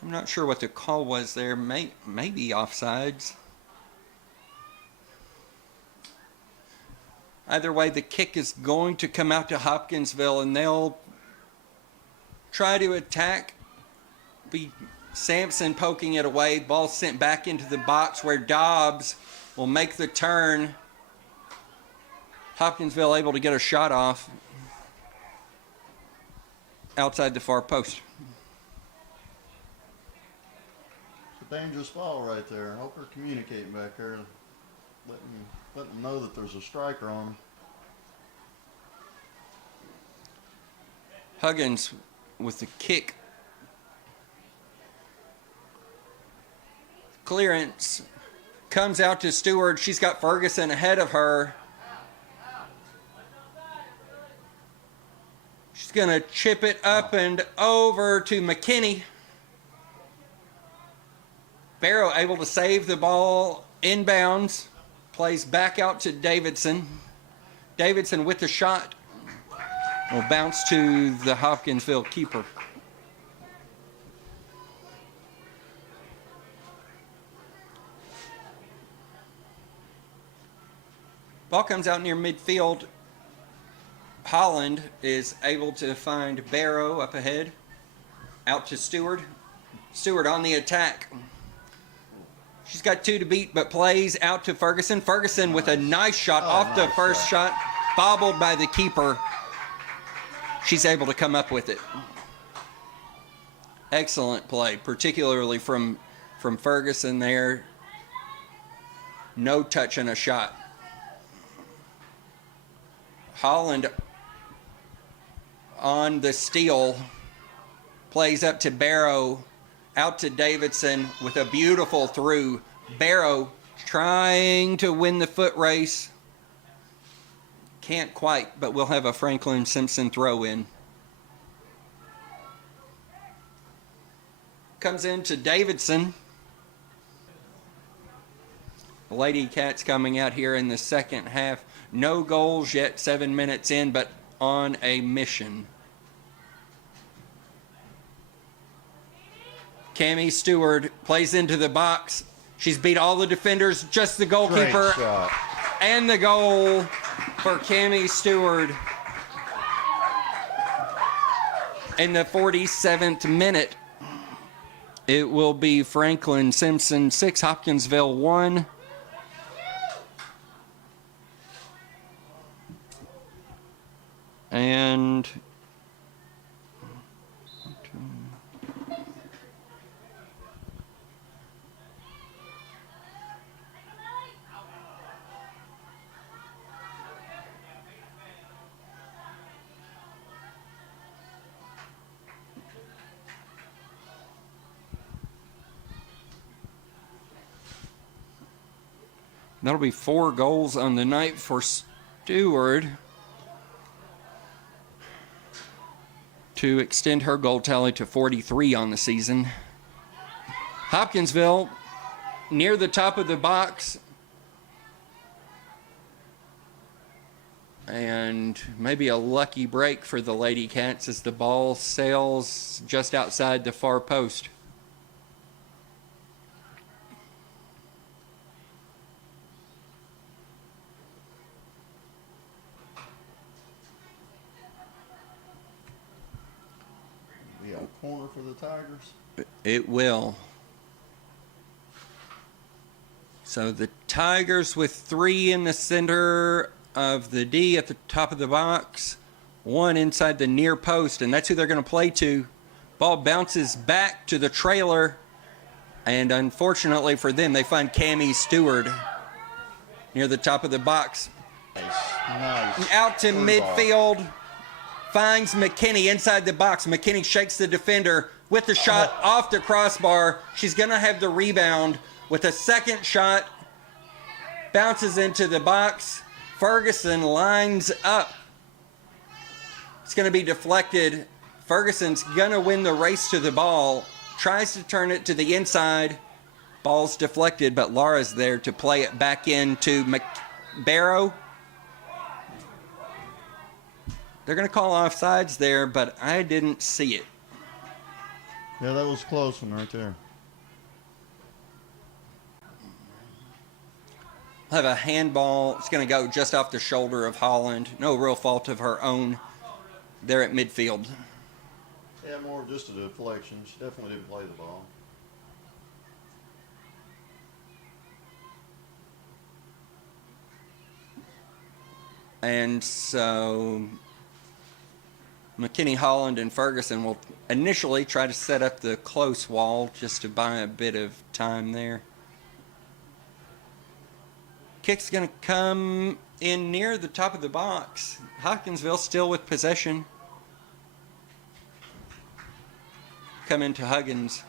I'm not sure what the call was there. Maybe offsides. Either way, the kick is going to come out to Hopkinsville, and they'll try to attack. Be Sampson poking it away. Ball sent back into the box where Dobbs will make the turn. Hopkinsville able to get a shot off outside the far post. It's a dangerous ball right there. I hope they're communicating back there. Let them know that there's a striker on them. Huggins with the kick. Clearance comes out to Stewart. She's got Ferguson ahead of her. She's going to chip it up and over to McKinney. Barrow able to save the ball inbounds. Plays back out to Davidson. Davidson with the shot. Will bounce to the Hopkinsville keeper. Ball comes out near midfield. Holland is able to find Barrow up ahead. Out to Stewart. Stewart on the attack. She's got two to beat, but plays out to Ferguson. Ferguson with a nice shot off the first shot. Bobbled by the keeper. She's able to come up with it. Excellent play, particularly from Ferguson there. No touch and a shot. on the steal. Plays up to Barrow, out to Davidson with a beautiful through. Barrow trying to win the foot race. Can't quite, but we'll have a Franklin Simpson throw in. Comes into Davidson. The Lady Cats coming out here in the second half. No goals yet, 7 minutes in, but on a mission. Cammie Stewart plays into the box. She's beat all the defenders, just the goalkeeper. Great shot. And the goal for Cammie Stewart in the 47th minute. It will be Franklin Simpson 6, Hopkinsville 1. And that'll be 4 goals on the night for Stewart to extend her goal tally to 43 on the season. Hopkinsville near the top of the box. And maybe a lucky break for the Lady Cats as the ball sails just outside the far post. Corner for the Tigers. It will. So the Tigers with 3 in the center of the D at the top of the box, 1 inside the near post, and that's who they're going to play to. Ball bounces back to the trailer, and unfortunately for them, they find Cammie Stewart near the top of the box. Nice. Out to midfield. Finds McKinney inside the box. McKinney shakes the defender with the shot off the crossbar. She's going to have the rebound with a second shot. Bounces into the box. Ferguson lines up. It's going to be deflected. Ferguson's going to win the race to the ball. Tries to turn it to the inside. Ball's deflected, but Laura's there to play it back into Barrow. They're going to call offsides there, but I didn't see it. Yeah, that was a close one right there. Have a handball. It's going to go just off the shoulder of Holland. No real fault of her own there at midfield. Yeah, more just a deflection. She definitely didn't play the ball. And so McKinney, Holland, and Ferguson will initially try to set up the close wall just to buy a bit of time there. Kick's going to come in near the top of the box. Hopkinsville still with possession. Come into Huggins.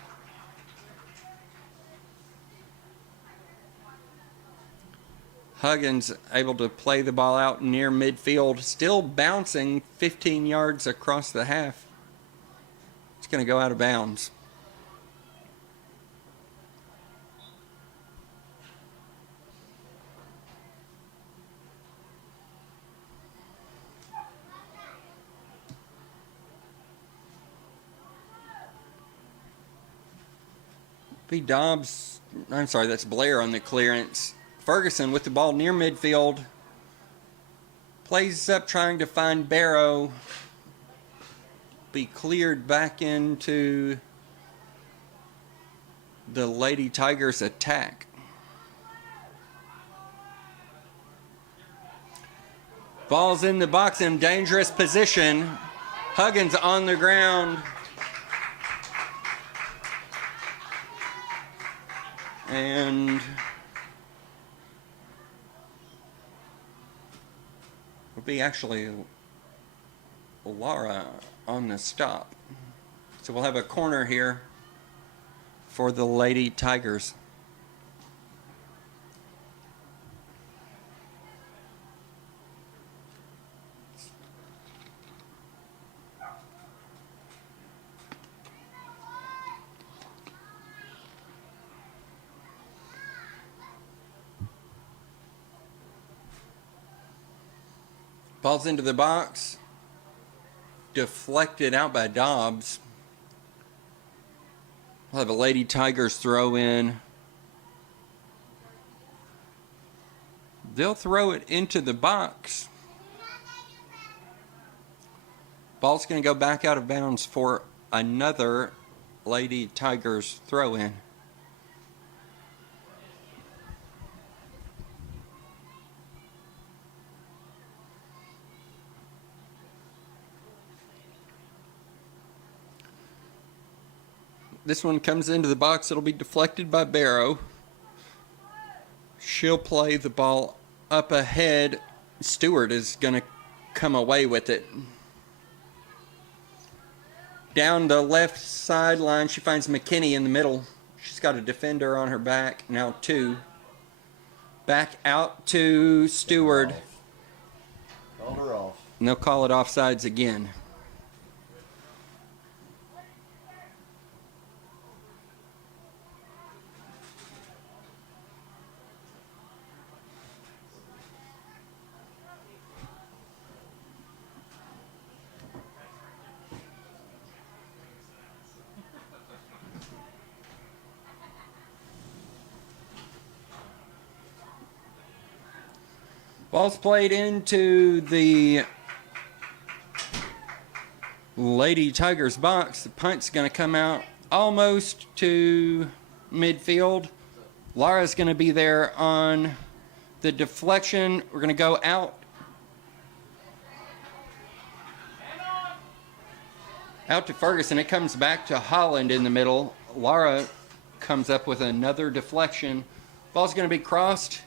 Huggins able to play the ball out near midfield, still bouncing 15 yards across the half. It's going to go out of bounds. B. Dobbs, I'm sorry, that's Blair on the clearance. Ferguson with the ball near midfield. Plays up trying to find Barrow. Be cleared back into the Lady Tigers attack. Ball's in the box in dangerous position. Huggins on the ground. And will be actually Laura on the stop. So we'll have a corner here for the Lady Tigers. Ball's into the box. Deflected out by Dobbs. We'll have a Lady Tigers throw in. They'll throw it into the box. Ball's going to go back out of bounds for another Lady Tigers throw in. This one comes into the box. It'll be deflected by Barrow. She'll play the ball up ahead. Stewart is going to come away with it. Down the left sideline, she finds McKinney in the middle. She's got a defender on her back. Now 2. Back out to Stewart. Called her off. And they'll call it offsides again. Ball's played into the Lady Tigers box. The punt's going to come out almost to midfield. Laura's going to be there on the deflection. We're going to go out. Out to Ferguson. It comes back to Holland in the middle. Laura comes up with another deflection. Ball's going to be crossed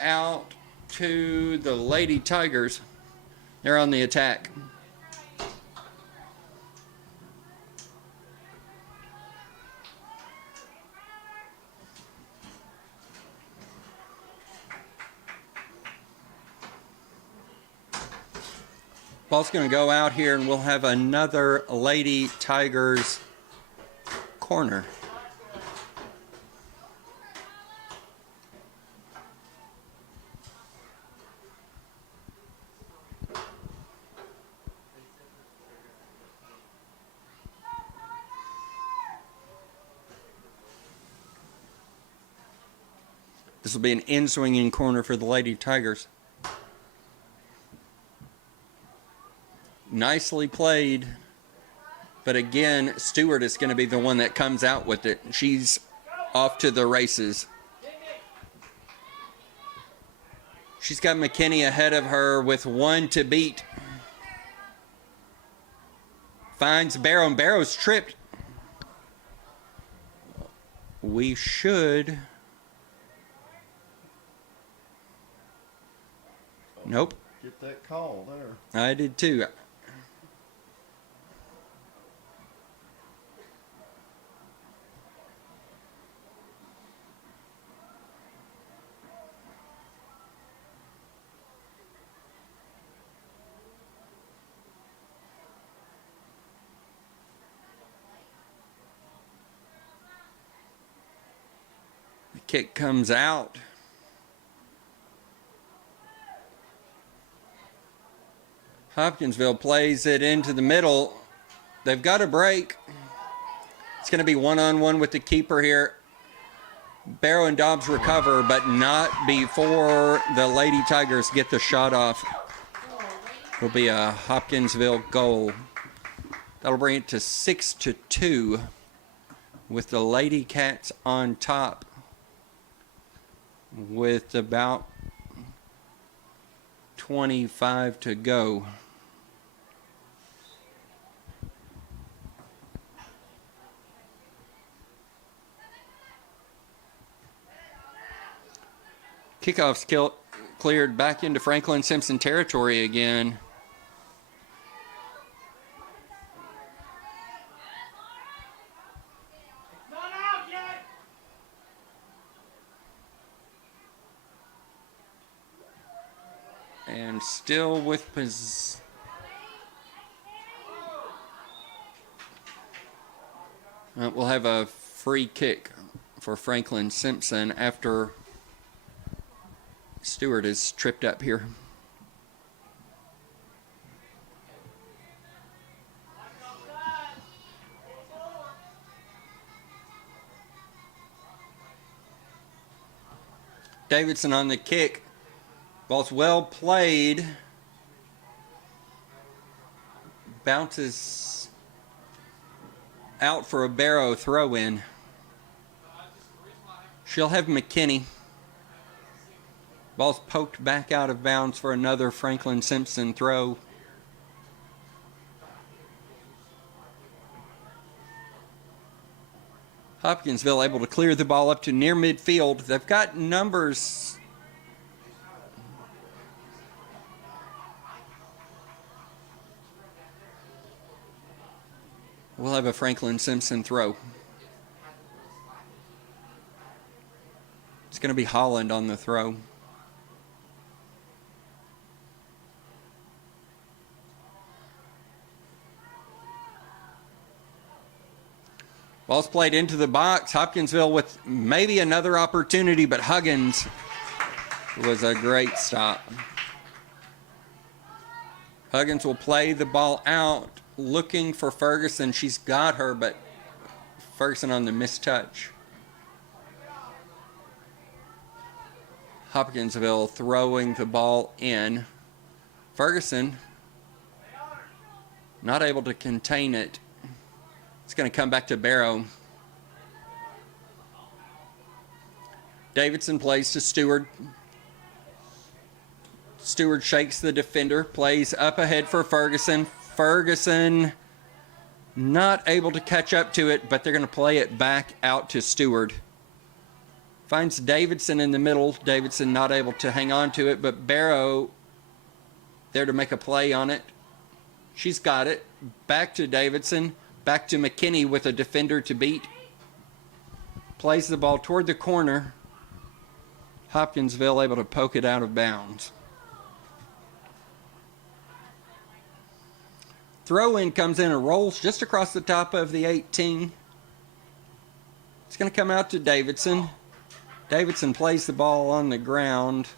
out to the Lady Tigers. They're on the attack. Ball's going to go out here and we'll have another Lady Tigers corner. This will be an in-swinging corner for the Lady Tigers. Nicely played. But again, Stewart is going to be the one that comes out with it. She's off to the races. She's got McKinney ahead of her with 1 to beat. Finds Barrow, and Barrow's tripped. We should... Nope. Get that call there. I did too. The kick comes out. Hopkinsville plays it into the middle. They've got a break. It's going to be one-on-one with the keeper here. Barrow and Dobbs recover, but not before the Lady Tigers get the shot off. It'll be a Hopkinsville goal. That'll bring it to 6-2 with the Lady Cats on top with about 25 to go. Kickoff's cleared back into Franklin Simpson territory again. And still with we'll have a free kick for Franklin Simpson after Stewart is tripped up here. Davidson on the kick. Ball's well played. Bounces out for a Barrow throw-in. She'll have McKinney. Ball's poked back out of bounds for another Franklin Simpson throw. Hopkinsville able to clear the ball up to near midfield. They've got numbers. We'll have a Franklin Simpson throw. It's going to be Holland on the throw. Ball's played into the box. Hopkinsville with maybe another opportunity, but Huggins was a great stop. Huggins will play the ball out, looking for Ferguson. She's got her, but Ferguson on the mistouch. Hopkinsville throwing the ball in. Ferguson not able to contain it. It's going to come back to Barrow. Davidson plays to Stewart. Stewart shakes the defender, plays up ahead for Ferguson. Ferguson not able to catch up to it, but they're going to play it back out to Stewart. Finds Davidson in the middle. Davidson not able to hang on to it, but Barrow there to make a play on it. She's got it. Back to Davidson. Back to McKinney with a defender to beat. Plays the ball toward the corner. Hopkinsville able to poke it out of bounds. Throw-in comes in and rolls just across the top of the 18. It's going to come out to Davidson. Davidson plays the ball on the ground.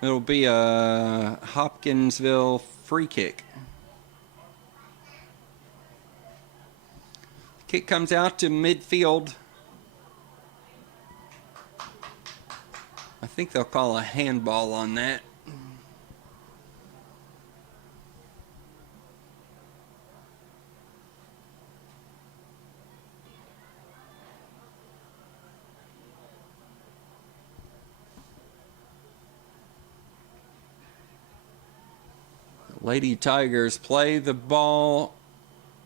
It'll be a Hopkinsville free kick. Kick comes out to midfield. I think they'll call a handball on that. Lady Tigers play the ball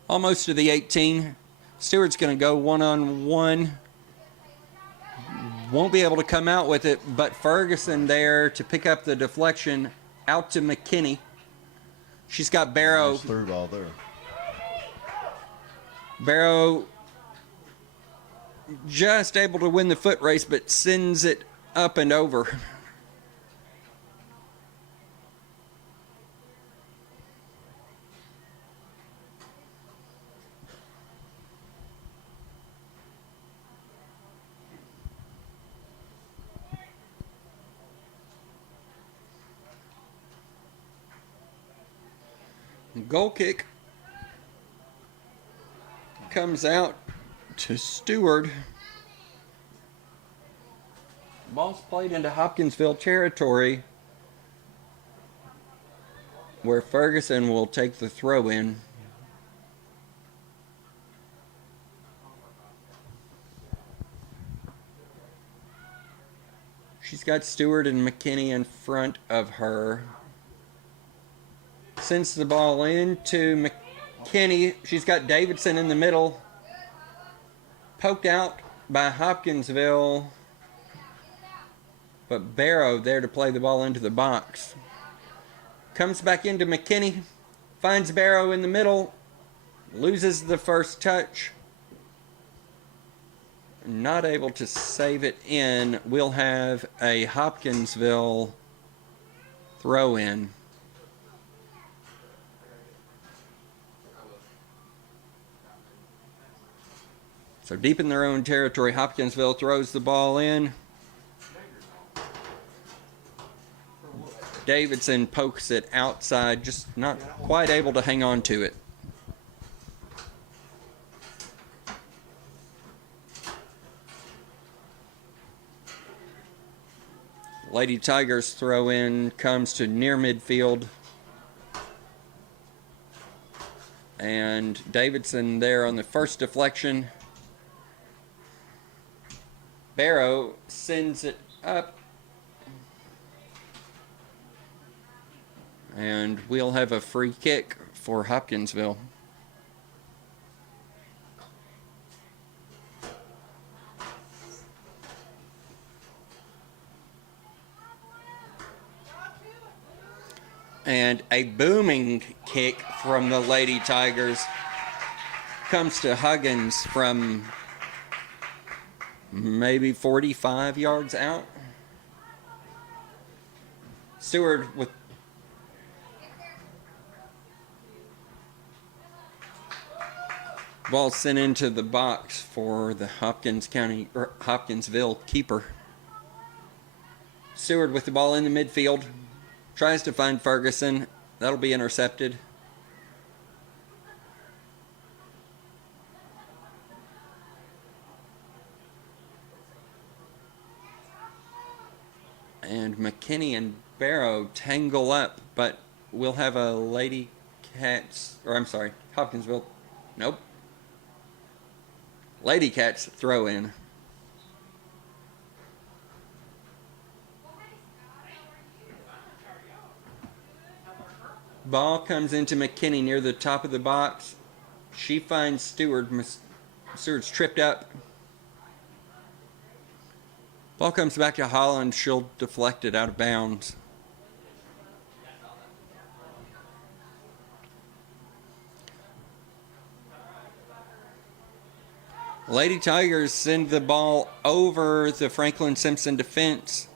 almost to the 18. Stewart's going to go one-on-one. Won't be able to come out with it, but Ferguson there to pick up the deflection out to McKinney. She's got Barrow. Nice through ball there. Barrow just able to win the foot race, but sends it up and over. Goal kick comes out to Stewart. Ball's played into Hopkinsville territory, where Ferguson will take the throw in. She's got Stewart and McKinney in front of her. Sends the ball into McKinney. She's got Davidson in the middle. Poked out by Hopkinsville. But Barrow there to play the ball into the box. Comes back into McKinney. Finds Barrow in the middle. Loses the first touch. not able to save it in. We'll have a Hopkinsville throw in. So deep in their own territory, Hopkinsville throws the ball in. Davidson pokes it outside, just not quite able to hang on to it. Lady Tigers throw in comes to near midfield. And Davidson there on the first deflection. Barrow sends it up. And we'll have a free kick for Hopkinsville. And a booming kick from the Lady Tigers comes to Huggins from maybe 45 yards out. Stewart with ball sent into the box for the Hopkinsville keeper. Stewart with the ball in the midfield. Tries to find Ferguson. That'll be intercepted. And McKinney and Barrow tangle up, but we'll have a Hopkinsville. Nope. Lady Cats throw in. Ball comes into McKinney near the top of the box. She finds Stewart. Stewart's tripped up. Ball comes back to Holland. She'll deflect it out of bounds. Lady Tigers send the ball over the Franklin Simpson defense.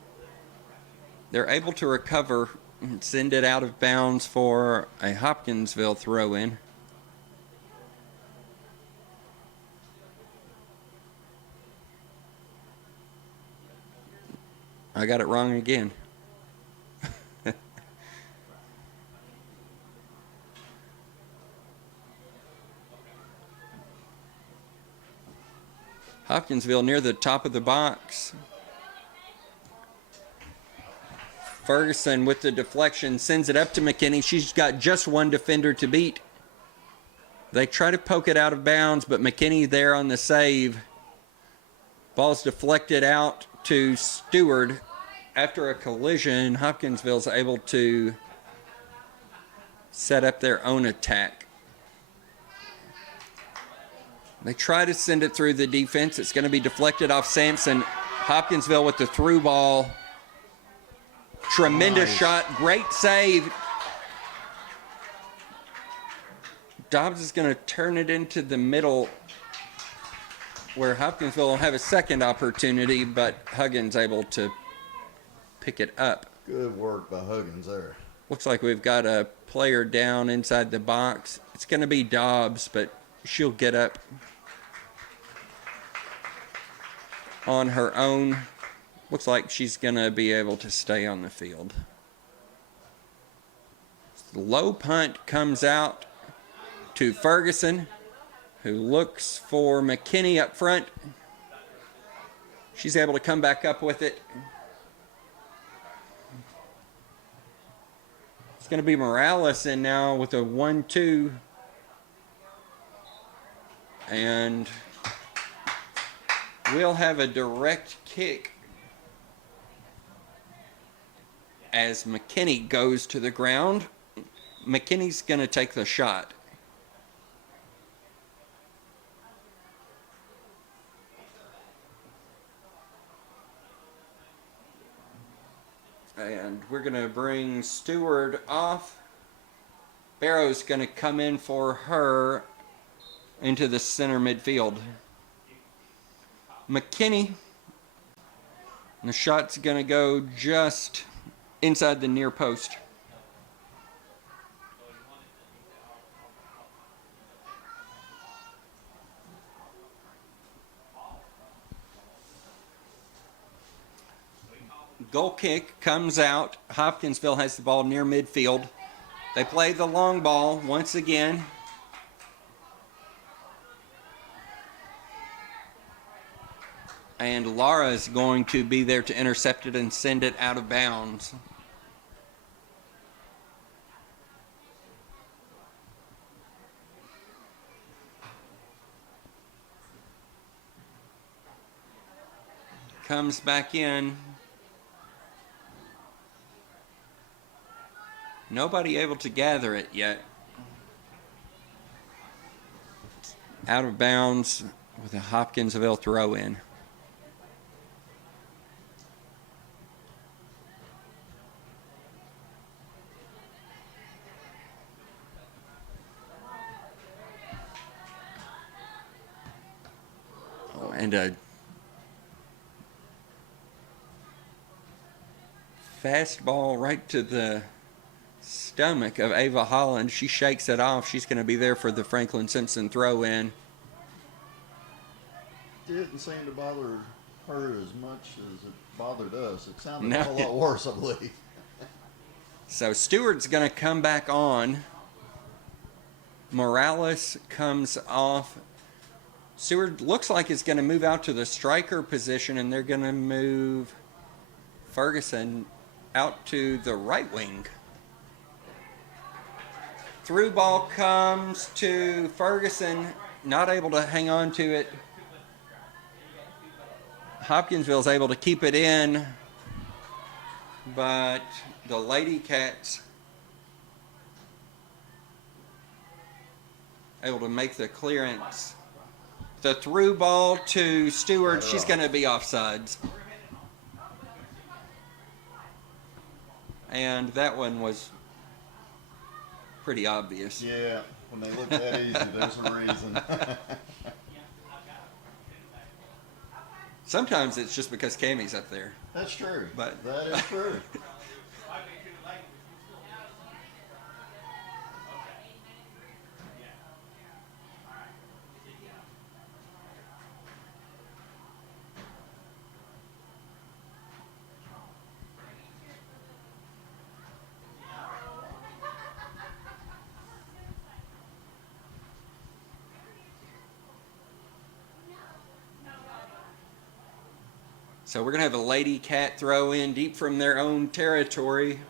They're able to recover and send it out of bounds for a Hopkinsville throw-in. I got it wrong again. Hopkinsville near the top of the box. Ferguson with the deflection sends it up to McKinney. She's got just one defender to beat. They try to poke it out of bounds, but McKinney there on the save. Ball's deflected out to Stewart. After a collision, Hopkinsville's able to set up their own attack. They try to send it through the defense. It's going to be deflected off Sampson. Hopkinsville with the through ball. Tremendous shot. Great save. Dobbs is going to turn it into the middle where Hopkinsville will have a second opportunity, but Huggins able to pick it up. Good work by Huggins there. Looks like we've got a player down inside the box. It's going to be Dobbs, but she'll get up on her own. Looks like she's going to be able to stay on the field. The low punt comes out to Ferguson, who looks for McKinney up front. She's able to come back up with it. It's going to be Morales in now with a 1-2. And we'll have a direct kick as McKinney goes to the ground. McKinney's going to take the shot. And we're going to bring Stewart off. Barrow's going to come in for her into the center midfield. McKinney. And the shot's going to go just inside the near post. Goal kick comes out. Hopkinsville has the ball near midfield. They play the long ball once again. And Lara is going to be there to intercept it and send it out of bounds. Comes back in. Nobody able to gather it yet. Out of bounds with a Hopkinsville throw in. Oh, and a fastball right to the stomach of Ava Holland. She shakes it off. She's going to be there for the Franklin Simpson throw in. Didn't seem to bother her as much as it bothered us. It sounded a whole lot worse, I believe. So Stewart's going to come back on. Morales comes off. Stewart looks like it's going to move out to the striker position, and they're going to move Ferguson out to the right wing. Through ball comes to Ferguson, not able to hang on to it. Hopkinsville's able to keep it in, but the Lady Cats able to make the clearance. The through ball to Stewart, she's going to be offsides. And that one was pretty obvious. Yeah, when they look that easy, there's a reason. Sometimes it's just because Cammy's up there. That's true. But that is true. So we're going to have a Lady Cat throw in deep from their own territory.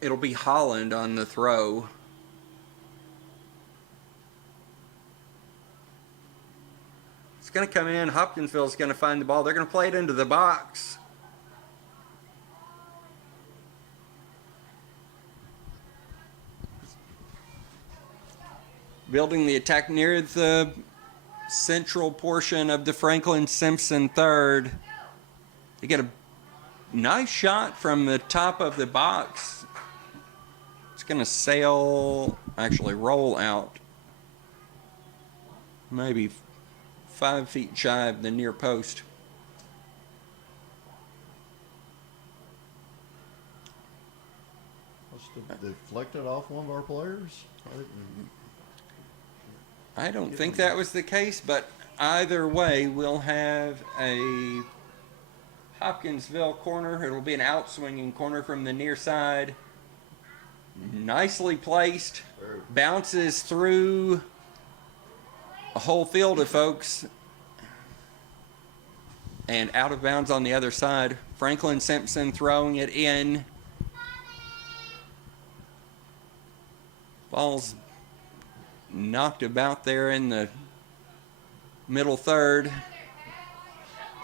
It'll be Holland on the throw. It's going to come in. Hopkinsville's going to find the ball. They're going to play it into the box. Building the attack near the central portion of the Franklin Simpson third. You get a nice shot from the top of the box. It's going to sail, actually roll out. Maybe 5 feet shy of the near post. Must have deflected off one of our players. I don't think that was the case, but either way, we'll have a Hopkinsville corner. It'll be an outswinging corner from the near side. Nicely placed. Bounces through a whole field of folks. And out of bounds on the other side. Franklin Simpson throwing it in. Ball's knocked about there in the middle third.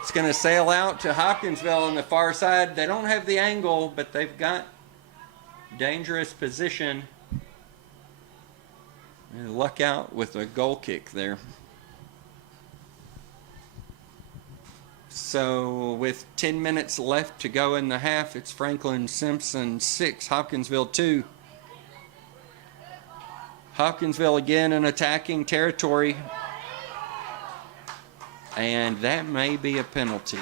It's going to sail out to Hopkinsville on the far side. They don't have the angle, but they've got dangerous position. And luck out with a goal kick there. So with 10 minutes left to go in the half, it's Franklin Simpson 6, Hopkinsville 2. Hopkinsville again in attacking territory. And that may be a penalty.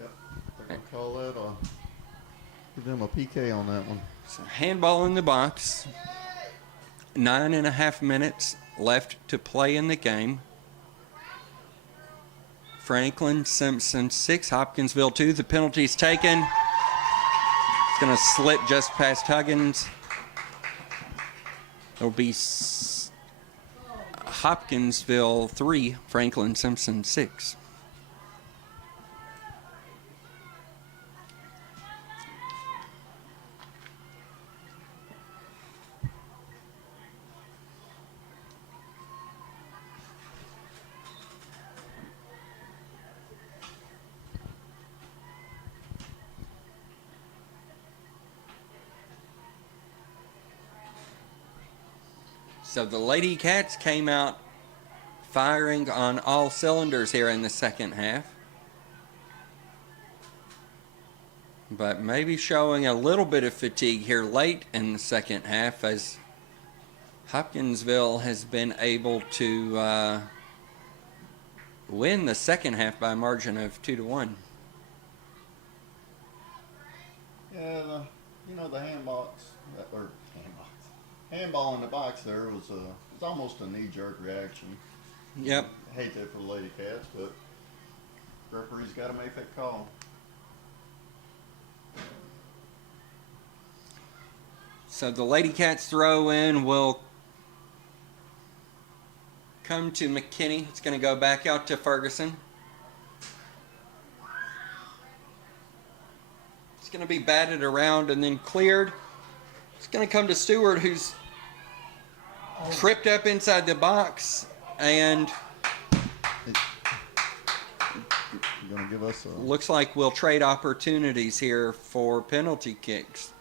Yep, they're going to call that give them a PK on that one. So handball in the box. 9.5 minutes left to play in the game. Franklin Simpson 6, Hopkinsville 2. The penalty's taken. It's going to slip just past Huggins. It'll be Hopkinsville 3, Franklin Simpson 6. So the Lady Cats came out firing on all cylinders here in the second half. But maybe showing a little bit of fatigue here late in the second half as Hopkinsville has been able to win the second half by a margin of 2-1. Yeah, the handball in the box there was almost a knee-jerk reaction. Yep. I hate that for the Lady Cats, but referee's got to make that call. So the Lady Cats throw in will come to McKinney. It's going to go back out to Ferguson. It's going to be batted around and then cleared. It's going to come to Stewart, who's tripped up inside the box, and going to give us looks like we'll trade opportunities here for penalty kicks.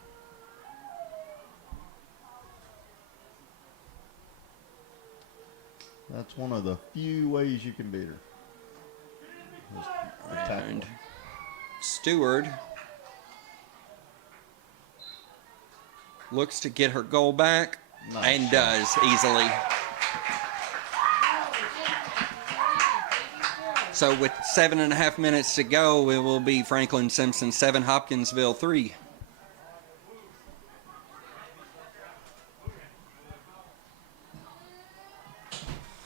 That's one of the few ways you can beat her. And Stewart looks to get her goal back, and does easily. So with 7.5 minutes to go, it will be Franklin Simpson 7, Hopkinsville 3.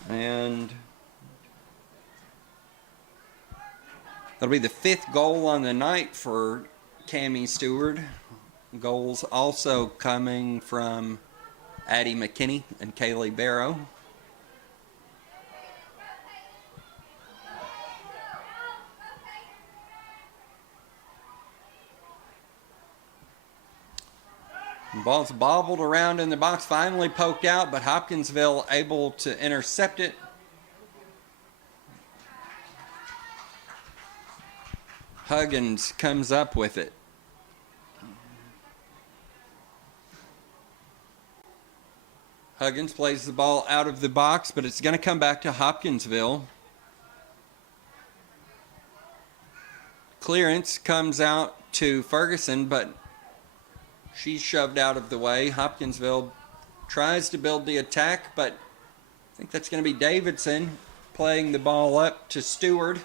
And that'll be the 5th goal on the night for Cammie Stewart. Goals also coming from Addie McKinney and Kaylee Barrow. Ball's bobbled around in the box, finally poked out, but Hopkinsville able to intercept it. Huggins comes up with it. Huggins plays the ball out of the box, but it's going to come back to Hopkinsville. Clearance comes out to Ferguson, but she's shoved out of the way. Hopkinsville tries to build the attack, but I think that's going to be Davidson playing the ball up to Stewart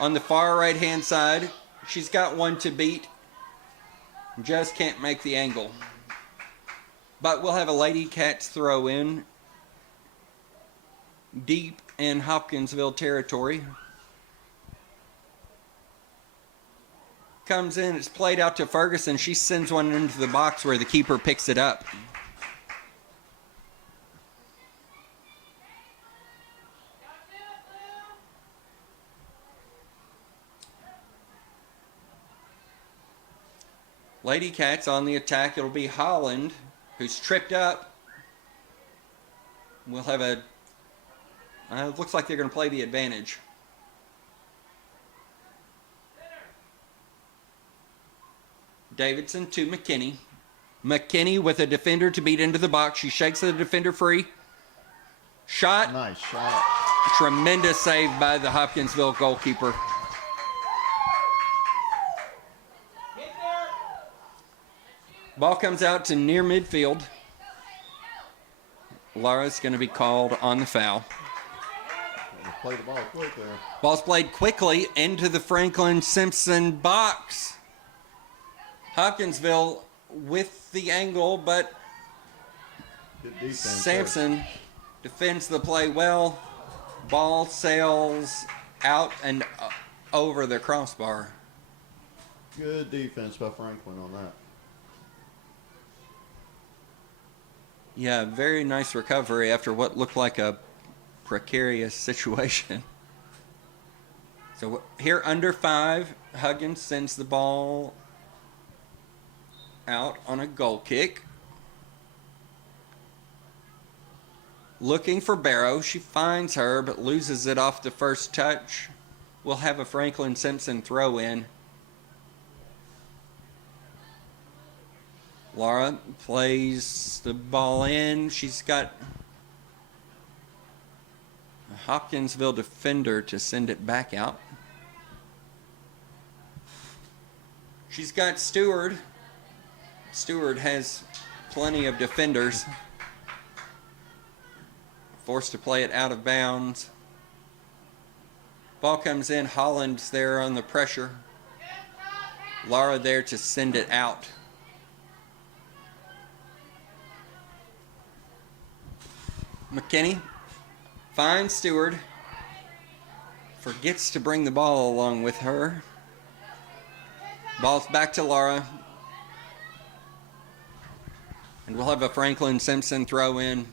on the far right-hand side. She's got one to beat. Just can't make the angle. But we'll have a Lady Cats throw in deep in Hopkinsville territory. Comes in, it's played out to Ferguson. She sends one into the box where the keeper picks it up. Lady Cats on the attack. It'll be Holland, who's tripped up. We'll have a... it looks like they're going to play the advantage. Davidson to McKinney. McKinney with a defender to beat into the box. She shakes the defender free. Shot. Nice shot. Tremendous save by the Hopkinsville goalkeeper. Ball comes out to near midfield. Laura's going to be called on the foul. Play the ball quick there. Ball's played quickly into the Franklin Simpson box. Hopkinsville with the angle, but Good defense Sampson there. defends the play well. Ball sails out and over the crossbar. Good defense by Franklin on that. Yeah, very nice recovery after what looked like a precarious situation. So here under 5, Huggins sends the ball out on a goal kick. Looking for Barrow. She finds her but loses it off the first touch. We'll have a Franklin Simpson throw in. Laura plays the ball in. She's got a Hopkinsville defender to send it back out. She's got Stewart. Stewart has plenty of defenders. Forced to play it out of bounds. Ball comes in. Holland's there on the pressure. Laura there to send it out. McKinney finds Stewart. Forgets to bring the ball along with her. Ball's back to Laura. And we'll have a Franklin Simpson throw in.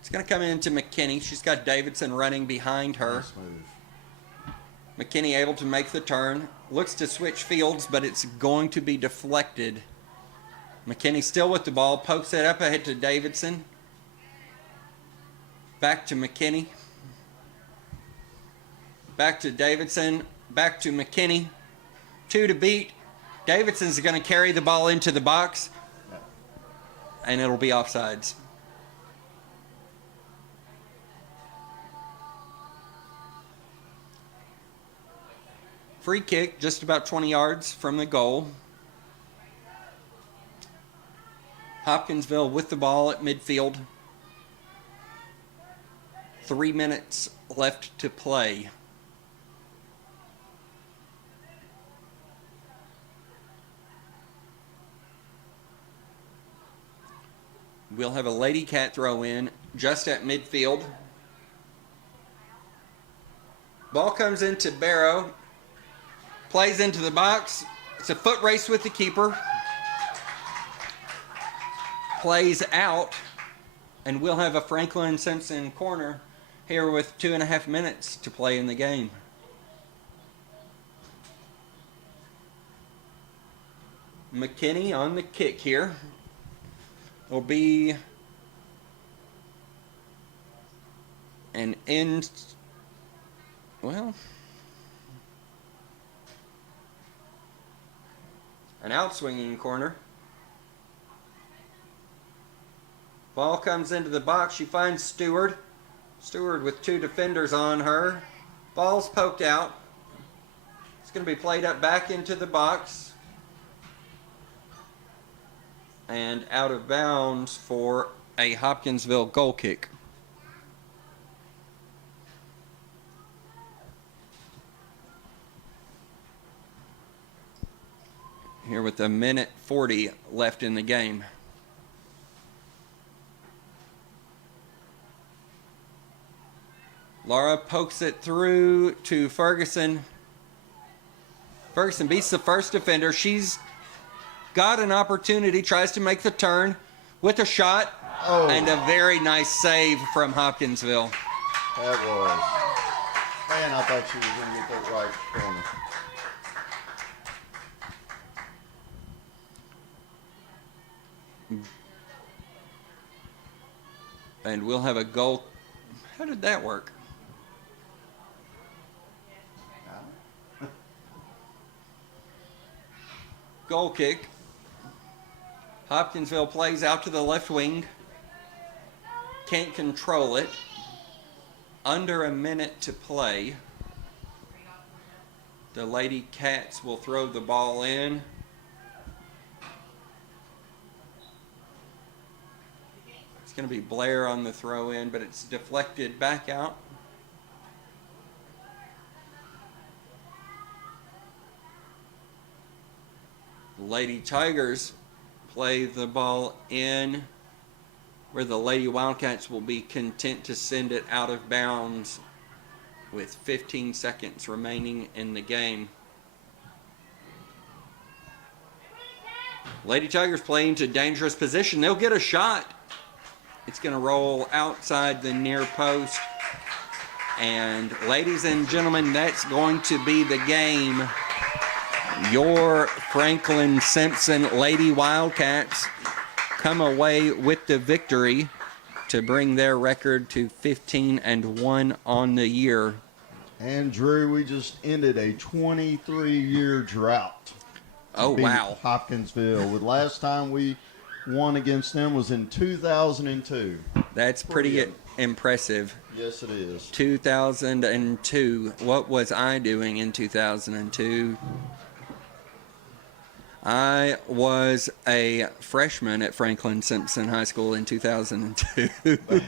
It's going to come into McKinney. She's got Davidson running behind her. Nice move. McKinney able to make the turn. Looks to switch fields, but it's going to be deflected. McKinney still with the ball. Pokes it up ahead to Davidson. Back to McKinney. Back to Davidson. Back to McKinney. 2 to beat. Davidson's going to carry the ball into the box. And it'll be offsides. Free kick, just about 20 yards from the goal. Hopkinsville with the ball at midfield. 3 minutes left to play. We'll have a Lady Cat throw in just at midfield. Ball comes into Barrow. Plays into the box. It's a foot race with the keeper. Plays out. And we'll have a Franklin Simpson corner here with 2.5 minutes to play in the game. McKinney on the kick here. Will be an end. Well, an outswinging corner. Ball comes into the box. She finds Stewart. Stewart with 2 defenders on her. Ball's poked out. It's going to be played up back into the box. And out of bounds for a Hopkinsville goal kick. Here with 1:40 left in the game. Laura pokes it through to Ferguson. Ferguson beats the first defender. She's got an opportunity, tries to make the turn with a shot, and a very nice save from Hopkinsville. That was. Man, I thought she was going to get that right corner. And we'll have a goal. How did that work? Goal kick. Hopkinsville plays out to the left wing. Can't control it. Under a minute to play. The Lady Cats will throw the ball in. going to be Blair on the throw in, but it's deflected back out. Lady Tigers play the ball in, where the Lady Wildcats will be content to send it out of bounds with 15 seconds remaining in the game. Lady Tigers play into dangerous position. They'll get a shot. It's going to roll outside the near post. And ladies and gentlemen, that's going to be the game. Your Franklin Simpson Lady Wildcats come away with the victory to bring their record to 15-1 on the year. And Drew, we just ended a 23-year drought. Oh, wow. Hopkinsville. The last time we won against them was in 2002. That's pretty impressive. Yes, it is. 2002. What was I doing in 2002? I was a freshman at Franklin Simpson High School in 2002.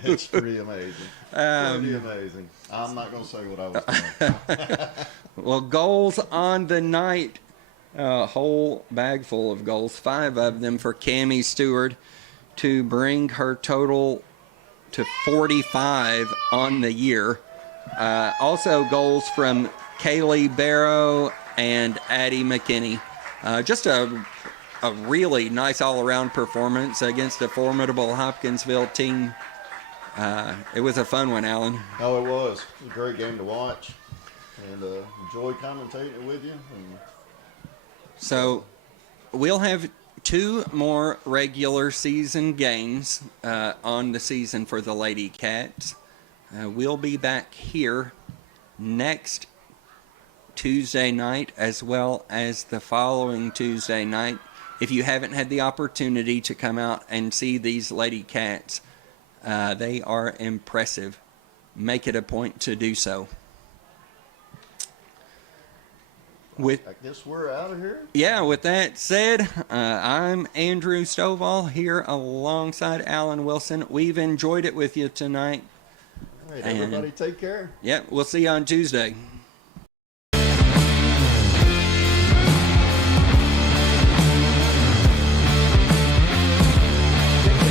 That's pretty amazing. Pretty amazing. I'm not going to say what I was doing. Well, goals on the night. A whole bag full of goals. 5 of them for Cammie Stewart to bring her total to 45 on the year. Also goals from Kaylee Barrow and Addie McKinney. Just a really nice all-around performance against a formidable Hopkinsville team. It was a fun one, Alan. Oh, it was. It was a great game to watch. And enjoyed commentating it with you. So we'll have 2 more regular season games on the season for the Lady Cats. We'll be back here next Tuesday night as well as the following Tuesday night. If you haven't had the opportunity to come out and see these Lady Cats, they are impressive. Make it a point to do so. I guess we're out of here. Yeah, with that said, I'm Andrew Stovall here alongside Alan Wilson. We've enjoyed it with you tonight. All right, everybody take care. Yeah, we'll see you on Tuesday.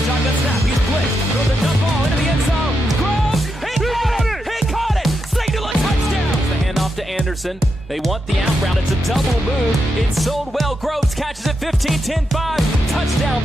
Shotgun snap, he's blitzed, throws a dump ball into the end zone. Groves, he caught it! Singular touchdown! The handoff to Anderson. They want the out route. It's a double move. It's sold well. Groves catches it 15-10-5. Touchdown.